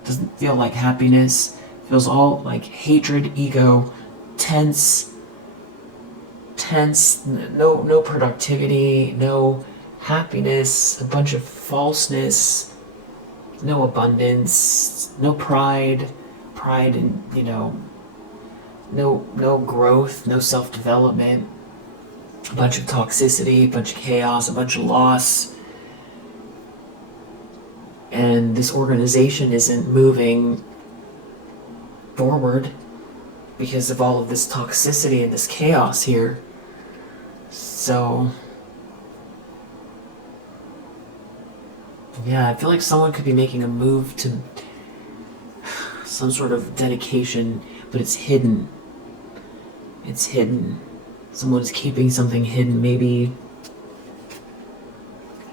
Doesn't feel like happiness. It feels all like hatred, ego, tense, no productivity, no happiness, a bunch of falseness, no abundance, no pride and, no growth, no self-development, a bunch of toxicity, a bunch of chaos, a bunch of loss. And this organization isn't moving forward because of all of this toxicity and this chaos here. So, yeah, I feel like someone could be making a move to some sort of dedication, but it's hidden. It's hidden. Someone is keeping something hidden. Maybe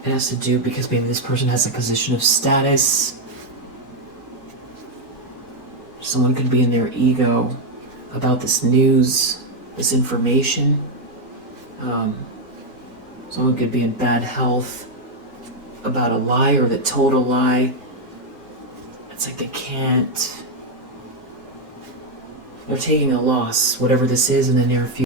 it has to do because maybe this person has a position of status. Someone could be in their ego about this news, this information. Someone could be in bad health about a liar that told a lie. It's like they can't. They're taking a loss, whatever this is, in the near future.